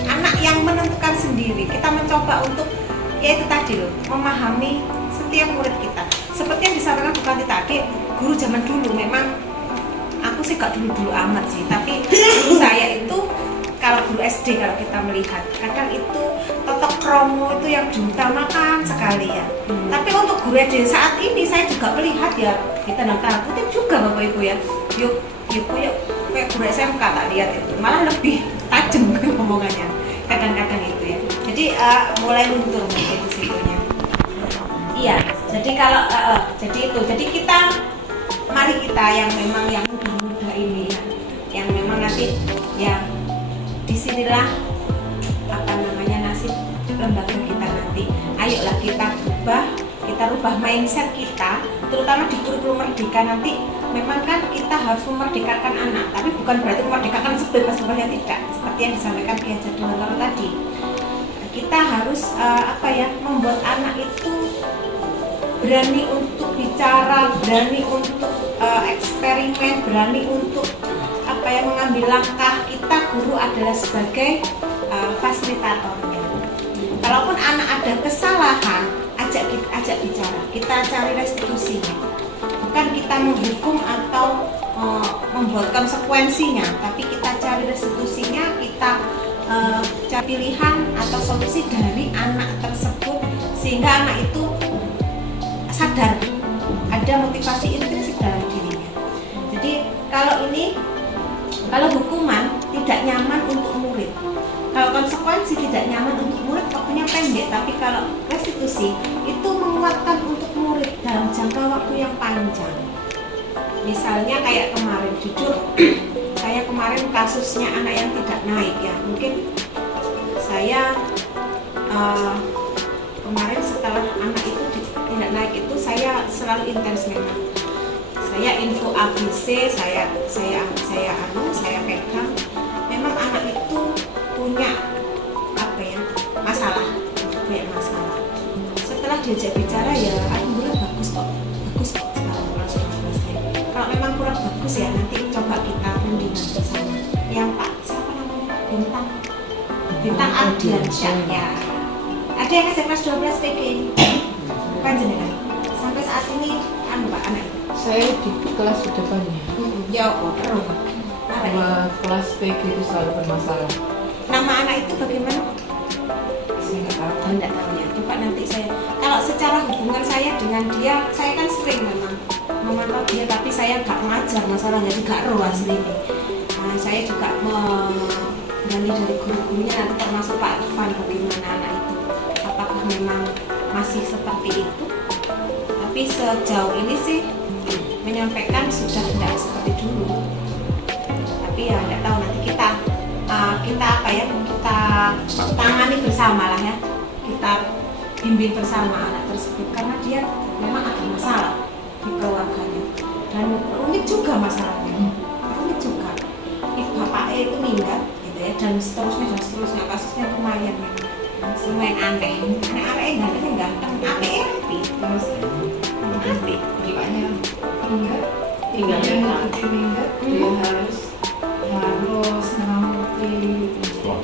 anak yang menentukan sendiri. Kita mencoba untuk ya itu tadi loh, memahami setiap murid kita. Seperti yang disampaikan Bu Kanti tadi, guru zaman dulu memang aku sih gak dulu-dulu amat sih, tapi guru saya itu kalau guru SD kalau kita melihat kadang itu totok kromo itu yang diutamakan sekali ya. Tapi untuk guru SD saat ini saya juga melihat ya kita tanda kutip juga Bapak Ibu ya. Yuk kayak guru SMK tak lihat itu malah lebih tajam ngomongannya kadang-kadang itu ya. Jadi mulai luntur mungkin di situnya. Iya. Jadi kalau jadi kita mari kita yang memang yang muda-muda ini ya, yang memang nanti ya disinilah apa namanya nasib lembaga kita nanti. Ayolah kita rubah mindset kita, terutama di kurikulum merdeka nanti. Memang kan kita harus memerdekakan anak, tapi bukan berarti memerdekakan sebebas-bebasnya, tidak. Seperti yang disampaikan Ki Hajar Dewantara tadi, kita harus membuat anak itu berani untuk bicara, berani untuk eksperimen, berani untuk mengambil langkah. Kita guru adalah sebagai fasilitatornya. Kalaupun anak ada kesalahan, ajak bicara. Kita cari restitusinya. Bukan kita menghukum atau membuat konsekuensinya, tapi kita cari restitusinya. Kita cari pilihan atau solusi dari anak tersebut sehingga anak itu sadar, ada motivasi intrinsik dalam dirinya. Jadi kalau hukuman tidak nyaman untuk murid, kalau konsekuensi tidak nyaman untuk murid, waktunya pendek. Tapi kalau restitusi itu menguatkan untuk murid dalam jangka waktu yang panjang. Misalnya kayak kemarin, jujur saya kemarin kasusnya anak yang tidak naik ya, mungkin saya kemarin setelah anak itu tidak naik itu saya selalu intens memang. Saya info ABC, saya pegang. Memang anak itu punya masalah. Setelah diajak bicara ya, alhamdulillah bagus kok sekarang langsung selesai. Kalau memang kurang bagus ya nanti coba kita rundingan bersama. Yang Pak siapa namanya? Bintang Ardiansyah ya. Ada yang kelas 12 PG ini? Bukan jenengan. Sampai saat ini Pak anak itu. Saya di kelas di depannya. Ya Allah, Sama kelas PG itu selalu bermasalah. Nama anak itu bagaimana? Saya nggak tahu. Tidak tahu ya. Coba nanti saya. Kalau secara hubungan saya dengan dia, saya kan sering memang memantau dia, tapi saya nggak mengajar masalahnya juga roh aslinya. Nah, saya juga menggali dari guru-gurunya nanti termasuk Pak Irfan bagaimana anak itu. Apakah memang masih seperti itu? Tapi sejauh ini sih menyampaikan sudah tidak seperti dulu. Tapi ya tidak tahu nanti kita tangani bersama lah ya, kita bimbing bersama anak tersebut karena dia memang ada masalah di keluarganya dan rumit juga masalahnya, rumit juga. Bapaknya itu minggat gitu ya, dan seterusnya kasusnya lumayan aneh ganteng api terus api Bapaknya minggat, Tinggal dia minggat. minggat, dia harus ngamati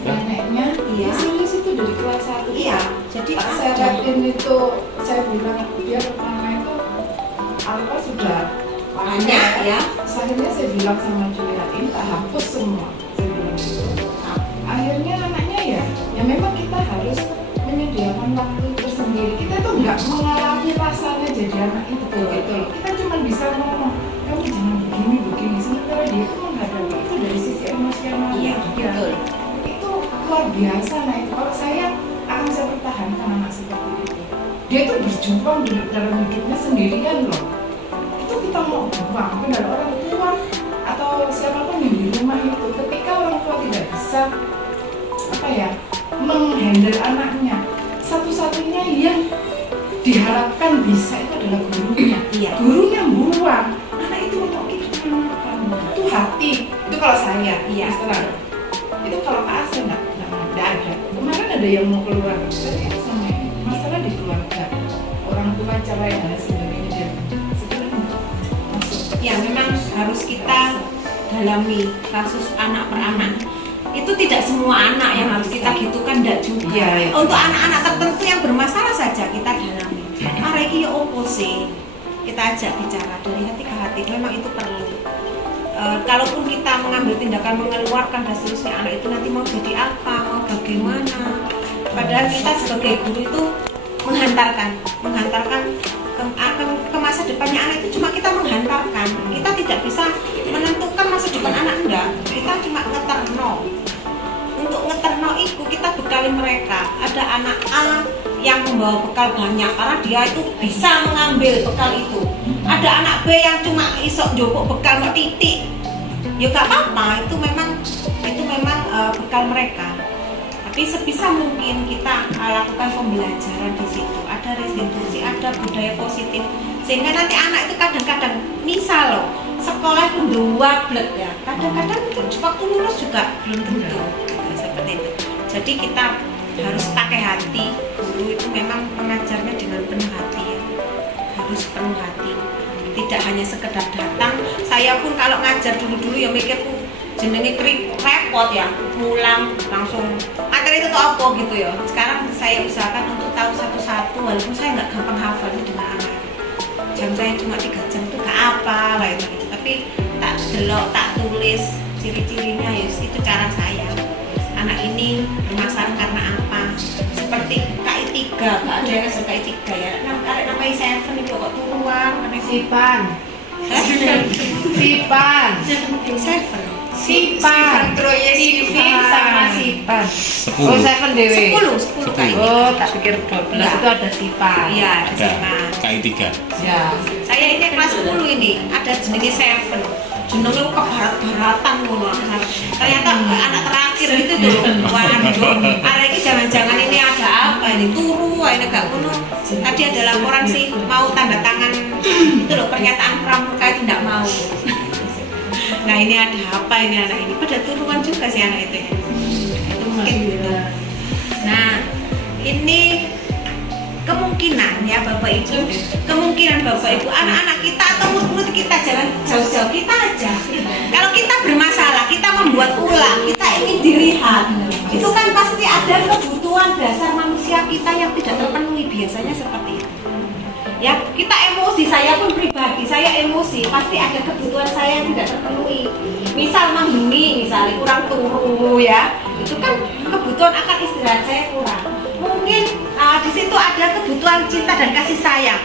neneknya. Iya. Di situ dari kelas 1. iya. Jadi Pak ada. Seratin itu saya bilang dia pertama itu apa sudah Banyak ya. Akhirnya saya bilang sama dia ini tak hapus semua. Saya bilang gitu. Akhirnya anaknya ya memang kita harus menyediakan waktu tersendiri. Kita tuh nggak mengalami rasanya jadi anak itu gitu loh. Kita cuma bisa ngomong kamu jangan begini. Sementara dia itu menghadapi itu dari sisi emosional. Iya, dia. betul. Itu luar biasa. Nah itu kalau saya akan saya pertahankan anak seperti itu. Dia tuh berjuang dalam hidupnya sendirian loh. Itu kita mau buang, mungkin ada orang tua atau siapapun yang di rumah itu. Ketika orang tua tidak bisa menghandle anaknya, satu-satunya yang diharapkan bisa itu adalah gurunya. Iya. Gurunya buang, anak itu mau gimana? Itu hati. Itu kalau saya. Iya. Setelah itu kalau Pak Asen enggak ada. Kemarin ada yang mau keluar. Saya sama ini. Masalah di keluarga. Orang tua cerai dan sebagainya dan sebenarnya masuk. Ya memang harus kita dalami kasus anak per anak. Itu tidak semua anak yang harus kita gitukan, tidak juga. Iya. Untuk anak-anak tertentu yang bermasalah saja kita dalami. Ini opo sih? Kita ajak bicara dari hati ke hati. Memang itu perlu. Kalaupun kita mengambil tindakan mengeluarkan dan seterusnya, anak itu nanti mau jadi apa, mau bagaimana. Padahal kita sebagai guru itu menghantarkan ke masa depannya anak itu cuma kita menghantarkan. Kita tidak bisa menentukan masa depan anak, enggak. Kita cuma ngeterno. Untuk ngeterno itu kita bekali mereka. Ada anak A yang membawa bekal banyak karena dia itu bisa mengambil bekal itu. Ada anak B yang cuma isok jopok bekal mau titik. Ya gak apa-apa, itu memang bekal mereka. Tapi sebisa mungkin kita lakukan pembelajaran di situ. Ada restitusi, ada budaya positif. Sehingga nanti anak itu kadang-kadang misal loh, sekolah itu dua blek ya. Kadang-kadang waktu lulus juga belum tentu. Seperti itu. Jadi kita harus pakai hati. Guru itu memang mengajarnya dengan penuh hati ya. Harus penuh hati. Tidak hanya sekedar datang. Saya pun kalau ngajar dulu-dulu ya mikirku jenenge repot ya, pulang langsung materi itu tuh apa gitu ya. Sekarang saya usahakan untuk tahu satu-satu, walaupun saya nggak gampang hafal dengan anak. Jam saya cuma 3 jam itu gak apa lah itu, tapi tak delok, tak tulis ciri-cirinya ya itu cara saya. Anak ini bermasalah karena apa? Seperti KI3, gak ada yang KI3 ya. Namanya pay seven itu kok turuan karena Sipan. Sipan. seven. Sipan. Sipin sama Sipan. 10. Oh, Seven dewe. 10 kayak gitu. Oh, tak pikir 12 itu ada Sipan. Iya, ada Ada seven. KI 3. Ya. Saya ini kelas 10 ini ada jenenge seven. Jenenge ke barat-baratan ngono. Ternyata anak terakhir itu tuh. Waduh, arek iki jangan-jangan ini ada apa ini? Turu ini gak ngono. Tadi ada laporan sih mau tanda tangan itu loh pernyataan pramuka tidak mau. Nah, ini ada apa ini anak ini? Pada turuan juga sih anak itu ya. Itu mungkin gitu. Nah, ini kemungkinan ya Bapak Ibu, kemungkinan Bapak Ibu anak-anak kita atau murid-murid kita jangan jauh-jauh kita aja. Kalau kita bermasalah, kita membuat ulang, kita ingin dilihat, itu kan pasti ada kebutuhan dasar manusia kita yang tidak terpenuhi, biasanya seperti itu. Ya, kita emosi, saya pun pribadi, saya emosi, pasti ada kebutuhan saya yang tidak terpenuhi. Misal menghengi, misalnya kurang turu ya, itu kan kebutuhan akan istirahat saya kurang. Mungkin di situ ada kebutuhan cinta dan kasih sayang.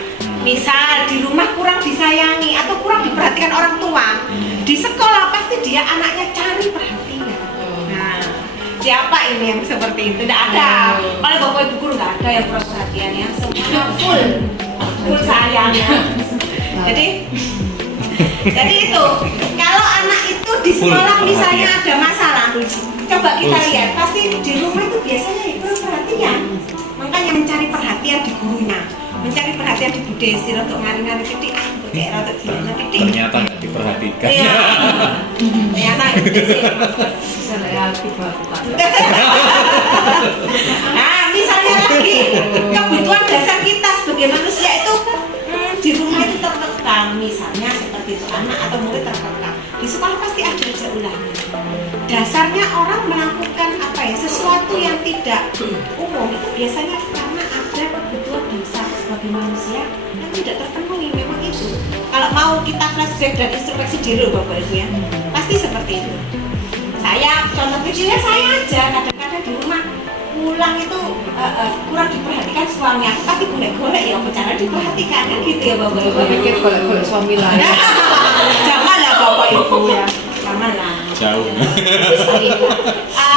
Misal di rumah kurang disayangi atau kurang diperhatikan orang tua, di sekolah pasti dia anaknya cari perhatian. Nah, siapa ini yang seperti itu? Tidak ada. Oleh Bapak Ibu guru nggak ada yang kurang perhatian ya, semua full sayang ya. Jadi itu kalau anak itu di sekolah misalnya ada masalah, coba kita lihat pasti di rumah itu biasanya kurang perhatian. Makanya mencari perhatian di gurunya, mencari perhatian di Bu Desi untuk ngari-ngari titik kayak rata titik. Ternyata nggak diperhatikan. Iya. Ternyata Bu Desi. Nah, misalnya lagi kebutuhan dasar kita sebagai manusia itu di rumah itu terkekang, misalnya seperti itu anak atau murid terkekang. Di sekolah pasti ada aja ulangnya. Dasarnya orang melakukan apa ya, sesuatu yang tidak umum itu biasanya karena ada kebutuhan dasar sebagai manusia yang tidak terpenuhi. Memang itu. Kalau mau kita flashback dan introspeksi diri Bapak Ibu ya, pasti seperti itu. Saya contoh kecilnya saya aja kadang-kadang di rumah pulang itu kurang diperhatikan suami, aku pasti golek-golek ya cara diperhatikan kan gitu ya Bapak Ibu. Pikir golek-golek suami lah. Janganlah Bapak Ibu ya, janganlah. Jauh.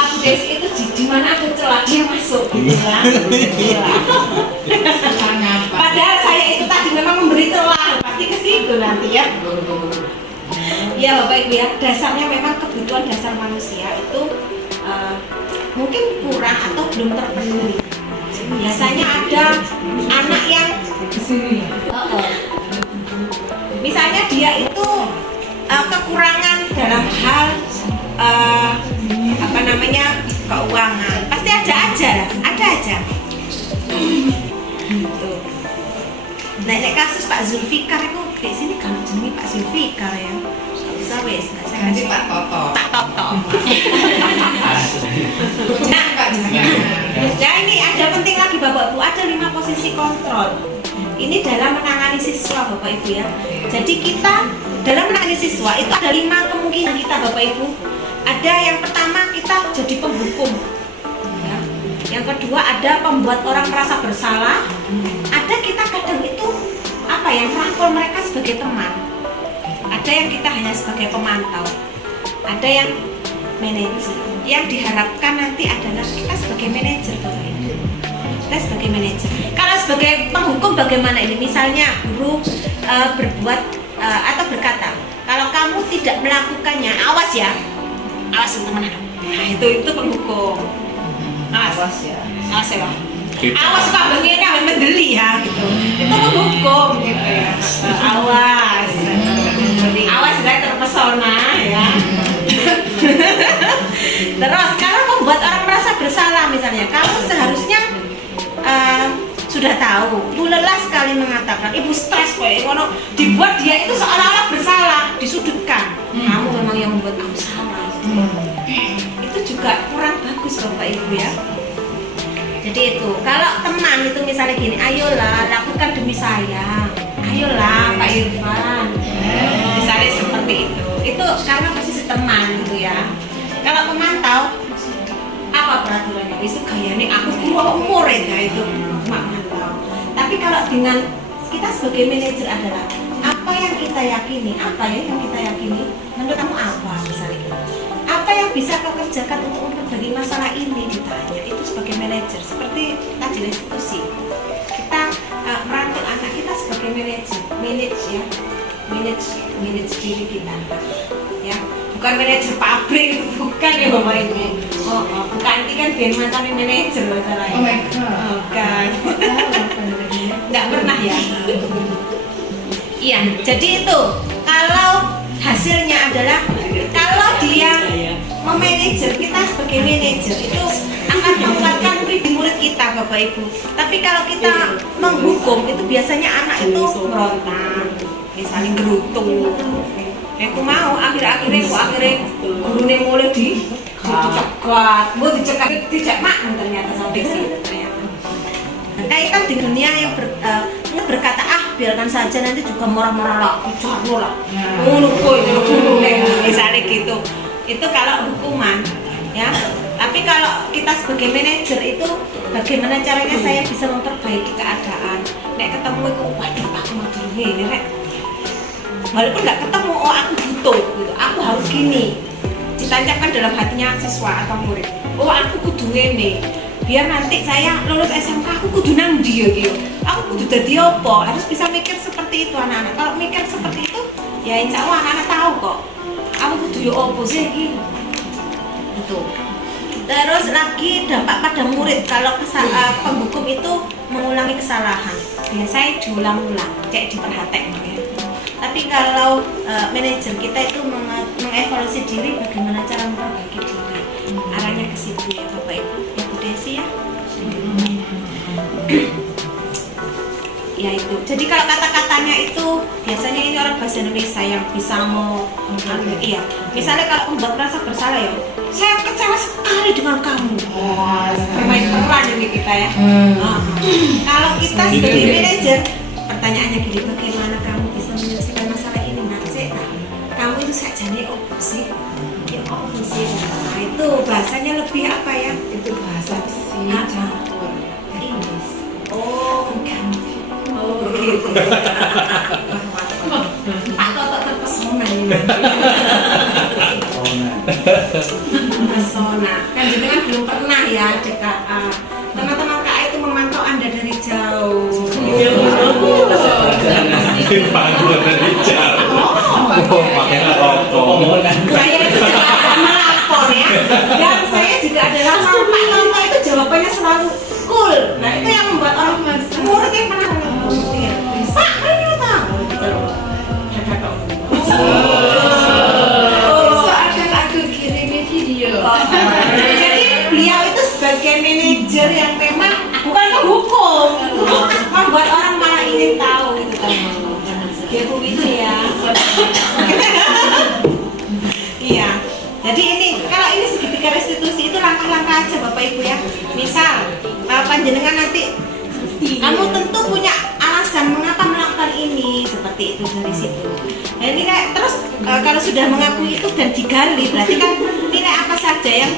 Bu Desi itu di mana aku celah dia masuk gitu ya. Padahal saya itu tadi memang memberi celah, pasti ke situ nanti ya. Ya Bapak Ibu ya, dasarnya memang kebutuhan dasar manusia itu mungkin kurang atau belum terpenuhi. Biasanya ada anak yang misalnya dia itu kekurangan dalam hal apa namanya keuangan, pasti ada aja. Tuh. Nah, ini kasus Pak Zulfikar itu di sini kalau jenenge Pak Zulfikar ya. Bisa wes, saya kasih Pak Toto. Nah, ini ada penting lagi Bapak Ibu, ada 5 posisi kontrol. Ini dalam menangani siswa Bapak Ibu ya. Jadi kita dalam menangani siswa itu ada 5 kemungkinan kita Bapak Ibu. Ada yang pertama kita jadi penghukum. Ya. Yang kedua ada pembuat orang merasa bersalah. Ada kita kadang itu apa ya, merangkul mereka sebagai teman. Ada yang kita hanya sebagai pemantau. Ada yang manajer. Yang diharapkan nanti adalah kita sebagai manajer Bapak Ibu. Kita sebagai manajer. Kalau sebagai penghukum bagaimana ini? Misalnya guru berbuat atau berkata, kalau kamu tidak melakukannya, awas ya, awas teman-teman. Nah itu penghukum. Awas ya, awas ya. Awas Pak, begini yang mendeli ya, gitu. Itu penghukum gitu ya. Awas, awas saya terpesona ya. Terus kalau membuat orang merasa bersalah misalnya, kamu seharusnya sudah tahu, ibu lelah sekali mengatakan, ibu stres kok, dibuat dia itu seolah-olah bersalah, disudutkan. Kamu memang yang membuat aku salah. Itu juga kurang bagus Bapak Ibu ya. Jadi itu, kalau teman itu misalnya gini, ayolah lakukan demi saya, ayolah Pak Irfan, misalnya seperti itu karena posisi teman gitu ya. Kalau pemantau, apa peraturannya? Itu kayaknya aku tua umur ya itu mak mantau. Tapi kalau dengan kita sebagai manajer adalah apa yang kita yakini, menurut kamu apa misalnya gitu. Apa yang bisa kau kerjakan untuk memperbaiki masalah ini ditanya, itu sebagai manajer. Seperti tadi restitusi, kita merangkul anak kita sebagai manajer, manage diri kita, ya, bukan manajer pabrik, bukan ya Bapak Ibu. Bukan, ini kan biar mantan manajer masalahnya. Oh my god. Bukan. Nggak pernah ya. Iya, jadi itu kalau hasilnya adalah kalau dia memanajer, kita sebagai manajer itu akan menguatkan murid kita Bapak Ibu. Tapi kalau kita menghukum itu biasanya anak itu merontak, misalnya gerutu. Aku mau akhirnya gurunya mulai dicegat, mau dicegat tidak makan ternyata sampai sini ternyata. Kaitan di dunia yang berkata biarkan saja nanti juga murah-murah lah, bicara lah, misalnya gitu. Itu kalau hukuman, ya. Tapi kalau kita sebagai manajer itu bagaimana caranya saya bisa memperbaiki keadaan. Nek ketemu itu, waduh aku mau gini, Nek. Walaupun nggak ketemu, oh aku butuh, gitu. Aku harus gini. Ditancapkan dalam hatinya siswa atau murid. Oh aku kudu ini. Biar nanti saya lulus SMK aku kudu nang dia gitu. Aku kudu dadi apa? Harus bisa mikir seperti itu anak-anak. Kalau mikir seperti itu, ya insya Allah anak-anak tahu kok. Aku kudu yo apa sih gitu. Itu. Terus lagi dampak pada murid kalau penghukum itu mengulangi kesalahan. Biasanya diulang-ulang, kayak diperhatikan ya. Tapi kalau manajer kita itu mengevaluasi diri bagaimana cara memperbaiki diri. Arahnya ke situ ya Bapak Ibu. Ya, ya itu. Jadi kalau kata-katanya itu biasanya ini orang bahasa Indonesia yang bisa mau iya. Misalnya kalau membuat merasa bersalah ya, saya kecewa sekali dengan kamu. Bermain peran ini kita ya. Kalau kita sebagai manajer, pertanyaannya gini, bagaimana kamu bisa menyelesaikan masalah ini? Kamu itu sajane opo sih? Ya opo sih? Nah, itu bahasanya lebih apa ya? Itu bahasa besi campur Inggris. Oh, bukan. Oh, begitu. Pak Toto terpesona ini. Terpesona. Kan jenengan belum pernah ya DKA. Teman-teman KA itu memantau Anda dari jauh. Dipanggil dari jauh. Pakai rokok. Saya itu juga melapor ya. Dan saya juga adalah Pak Toto itu jawabannya selalu cool. Nah itu yang membuat orang murid yang pernah ngomongin. Pak, ini tahu. Seakan aku kirimin video. Jadi beliau itu sebagai manajer yang memang bukan menghukum, membuat orang malah ingin tahu gitu kan. Dia begitu ya. Iya. Jadi ini kalau ini segitiga restitusi itu langkah-langkah aja Bapak Ibu ya. Misal panjenengan nanti kamu tentu punya alasan mengapa melakukan ini seperti itu dari situ. Nah, ini kayak terus kalau sudah mengakui itu dan digali berarti kan nilai apa saja yang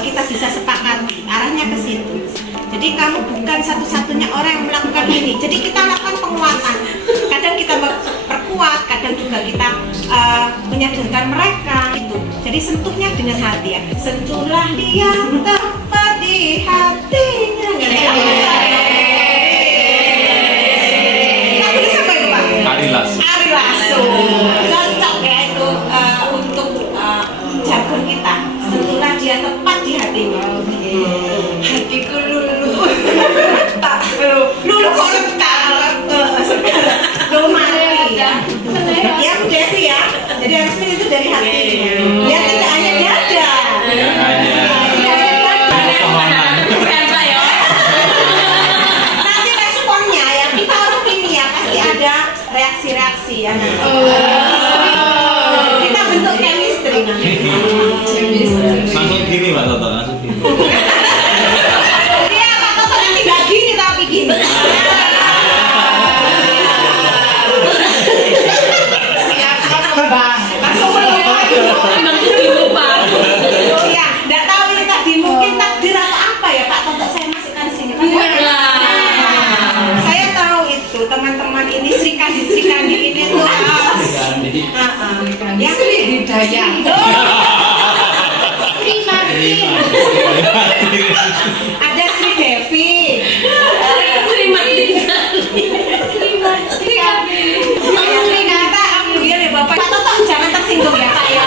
kita bisa sepakati arahnya ke situ. Jadi kamu bukan satu-satunya orang yang melakukan ini. Jadi kita lakukan penguatan. Kadang kita perkuat, kadang juga kita menyadarkan mereka itu. Jadi sentuhnya dengan hati ya. Sentuhlah dia tepat di hatinya. Lagu siapa itu Pak? Ari Lasso. Ari Lasso. Cocok ya itu untuk jargon kita. Sentuhlah dia tepat di hatinya. Hatiku lulu. Tak lulu kok letak. Lulu mati ya. Ya berarti ya. Jadi harusnya itu dari hatinya. Dia tidak hanya dada. Nanti responnya ya kita harus ini ya pasti ada reaksi-reaksi ya. Kita bentuk chemistry nanti. Langsung gini Pak Toto, langsung gini. Iya Pak Toto nanti nggak gini tapi gini. Iya, nggak tahu ini tadi mungkin takdir atau apa ya Pak Toto saya masukkan sini. Saya tahu itu teman-teman ini Ada Sri Devi. Terima kasih. Alhamdulillah ya Bapak. Pak Toto jangan tersinggung ya Pak ya.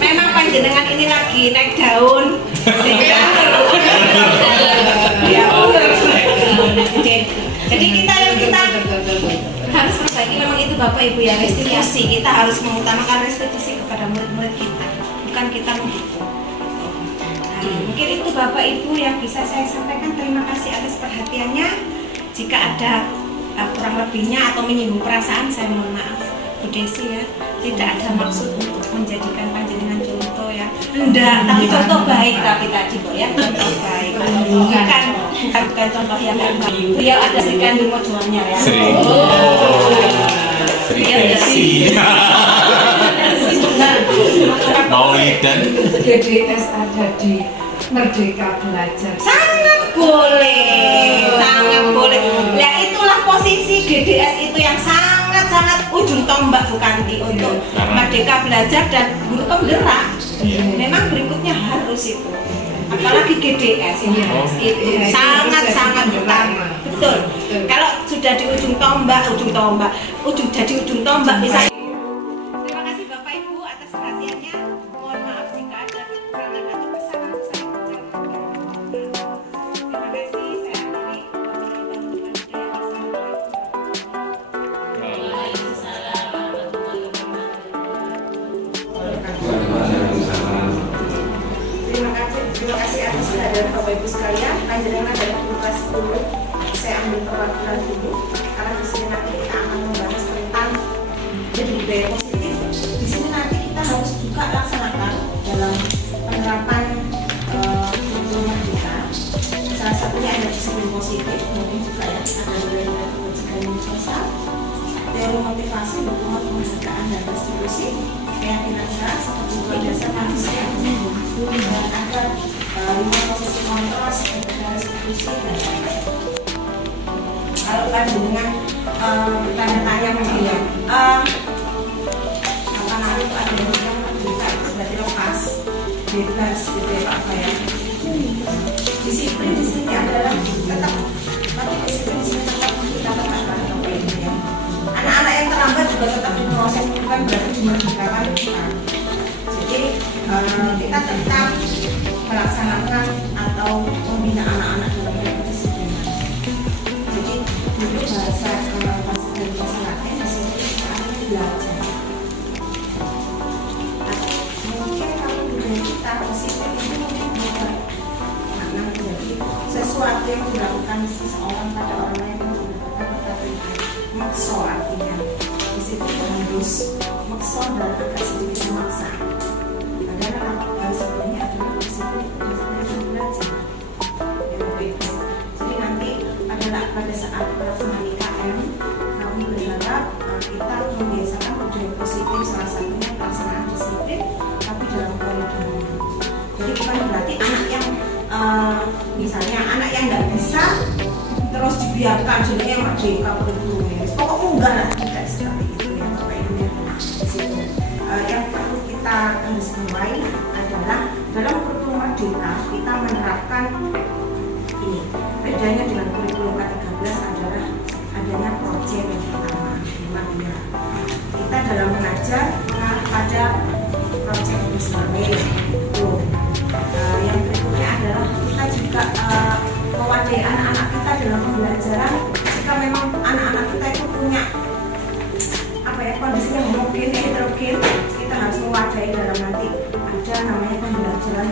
Memang panjenengan ini lagi naik daun. Sehingga ya jadi kita harus perbaiki memang itu Bapak Ibu ya, restitusi. Kita harus mengutamakan restitusi kepada murid-murid kita, bukan kita menghitung. Mungkin itu Bapak Ibu yang bisa saya sampaikan. Terima kasih atas perhatiannya. Jika ada kurang lebihnya atau menyinggung perasaan, saya mohon maaf Bu Desi ya. Tidak ada maksud untuk menjadikan panjenengan contoh ya. Enggak, tapi contoh baik tapi tadi kok ya, contoh baik. Bukan contoh yang baik. Beliau ada Sri Kandi Mojuannya ya. Sri Desi. Maulidan. GDS ada di Merdeka Belajar. Sangat boleh, sangat boleh. Nah itulah posisi GDS itu yang sangat ujung tombak bukan untuk Merdeka Belajar dan guru penggerak. Memang berikutnya harus itu. Apalagi GDS ya, itu sangat utama. Betul. Kalau sudah di ujung tombak bisa. Terima kasih Bapak Ibu atas perhatiannya. Mohon maaf jika ada kekurangan atau kesalahan saya ucapkan. Terima kasih. Saya akhiri. Terima kasih atas kehadiran Bapak Ibu sekalian. Panjenengan dari kelas 10 saya ambil perwakilan dulu karena di sini nanti kita akan membahas tentang jadi budaya positif. Di sini nanti kita harus juga laksanakan dalam penerapan kurikulum kita. Salah satunya ada disiplin positif, mungkin juga ya ada nilai-nilai kebajikan sosial, teori motivasi, dukungan penghargaan dan restitusi, keyakinan keras, kebutuhan dasar manusia, dan ada 5 posisi kontrol seperti restitusi dan lain-lain. Kalau dengan tanya-tanya mungkin ya apa namanya itu ada yang merdeka itu berarti lepas bebas gitu ya Pak ya. Disiplin di sini adalah tetap tapi disiplin di sini tetap kita tetapkan Bapak Ibu ya. Anak-anak yang terlambat juga tetap diproses, bukan berarti dimerdekakan kita. Jadi kita tetap melaksanakan atau membina anak-anak dalam kedisiplinan. Jadi dulu bahasa Latin di sini kita akan belajar. Mungkin kalau budaya kita disiplin itu mungkin bukan karena menjadi sesuatu yang dilakukan seseorang pada orang lain yang menggunakan tetapi makso artinya disiplin harus makso dan agak sedikit memaksa. Padahal sebenarnya adalah disiplin berdasarkan belajar. Jadi nanti pada saat pelaksanaan IKM kami berharap kita membiasakan budaya positif, salah satunya pelaksanaan disiplin tapi dalam koridor. Jadi bukan berarti anak yang misalnya anak yang nggak bisa terus dibiarkan sebenarnya merdeka kurikulumnya. Pokoknya enggak lah, tidak seperti itu ya Bapak Ibu ya. Yang perlu kita garisbawahi adalah dalam kurikulum merdeka kita menerapkan ini. Bedanya dengan kurikulum K13 adalah adanya proyek yang pertama, ya. Kita dalam mengajar mengarah pada proyek learning. Yang berikutnya adalah kita juga mewadai anak-anak kita dalam pembelajaran. Jika memang anak-anak kita itu punya kondisi yang homogen, heterogen, kita harus mewadai dalam nanti ada namanya pembelajaran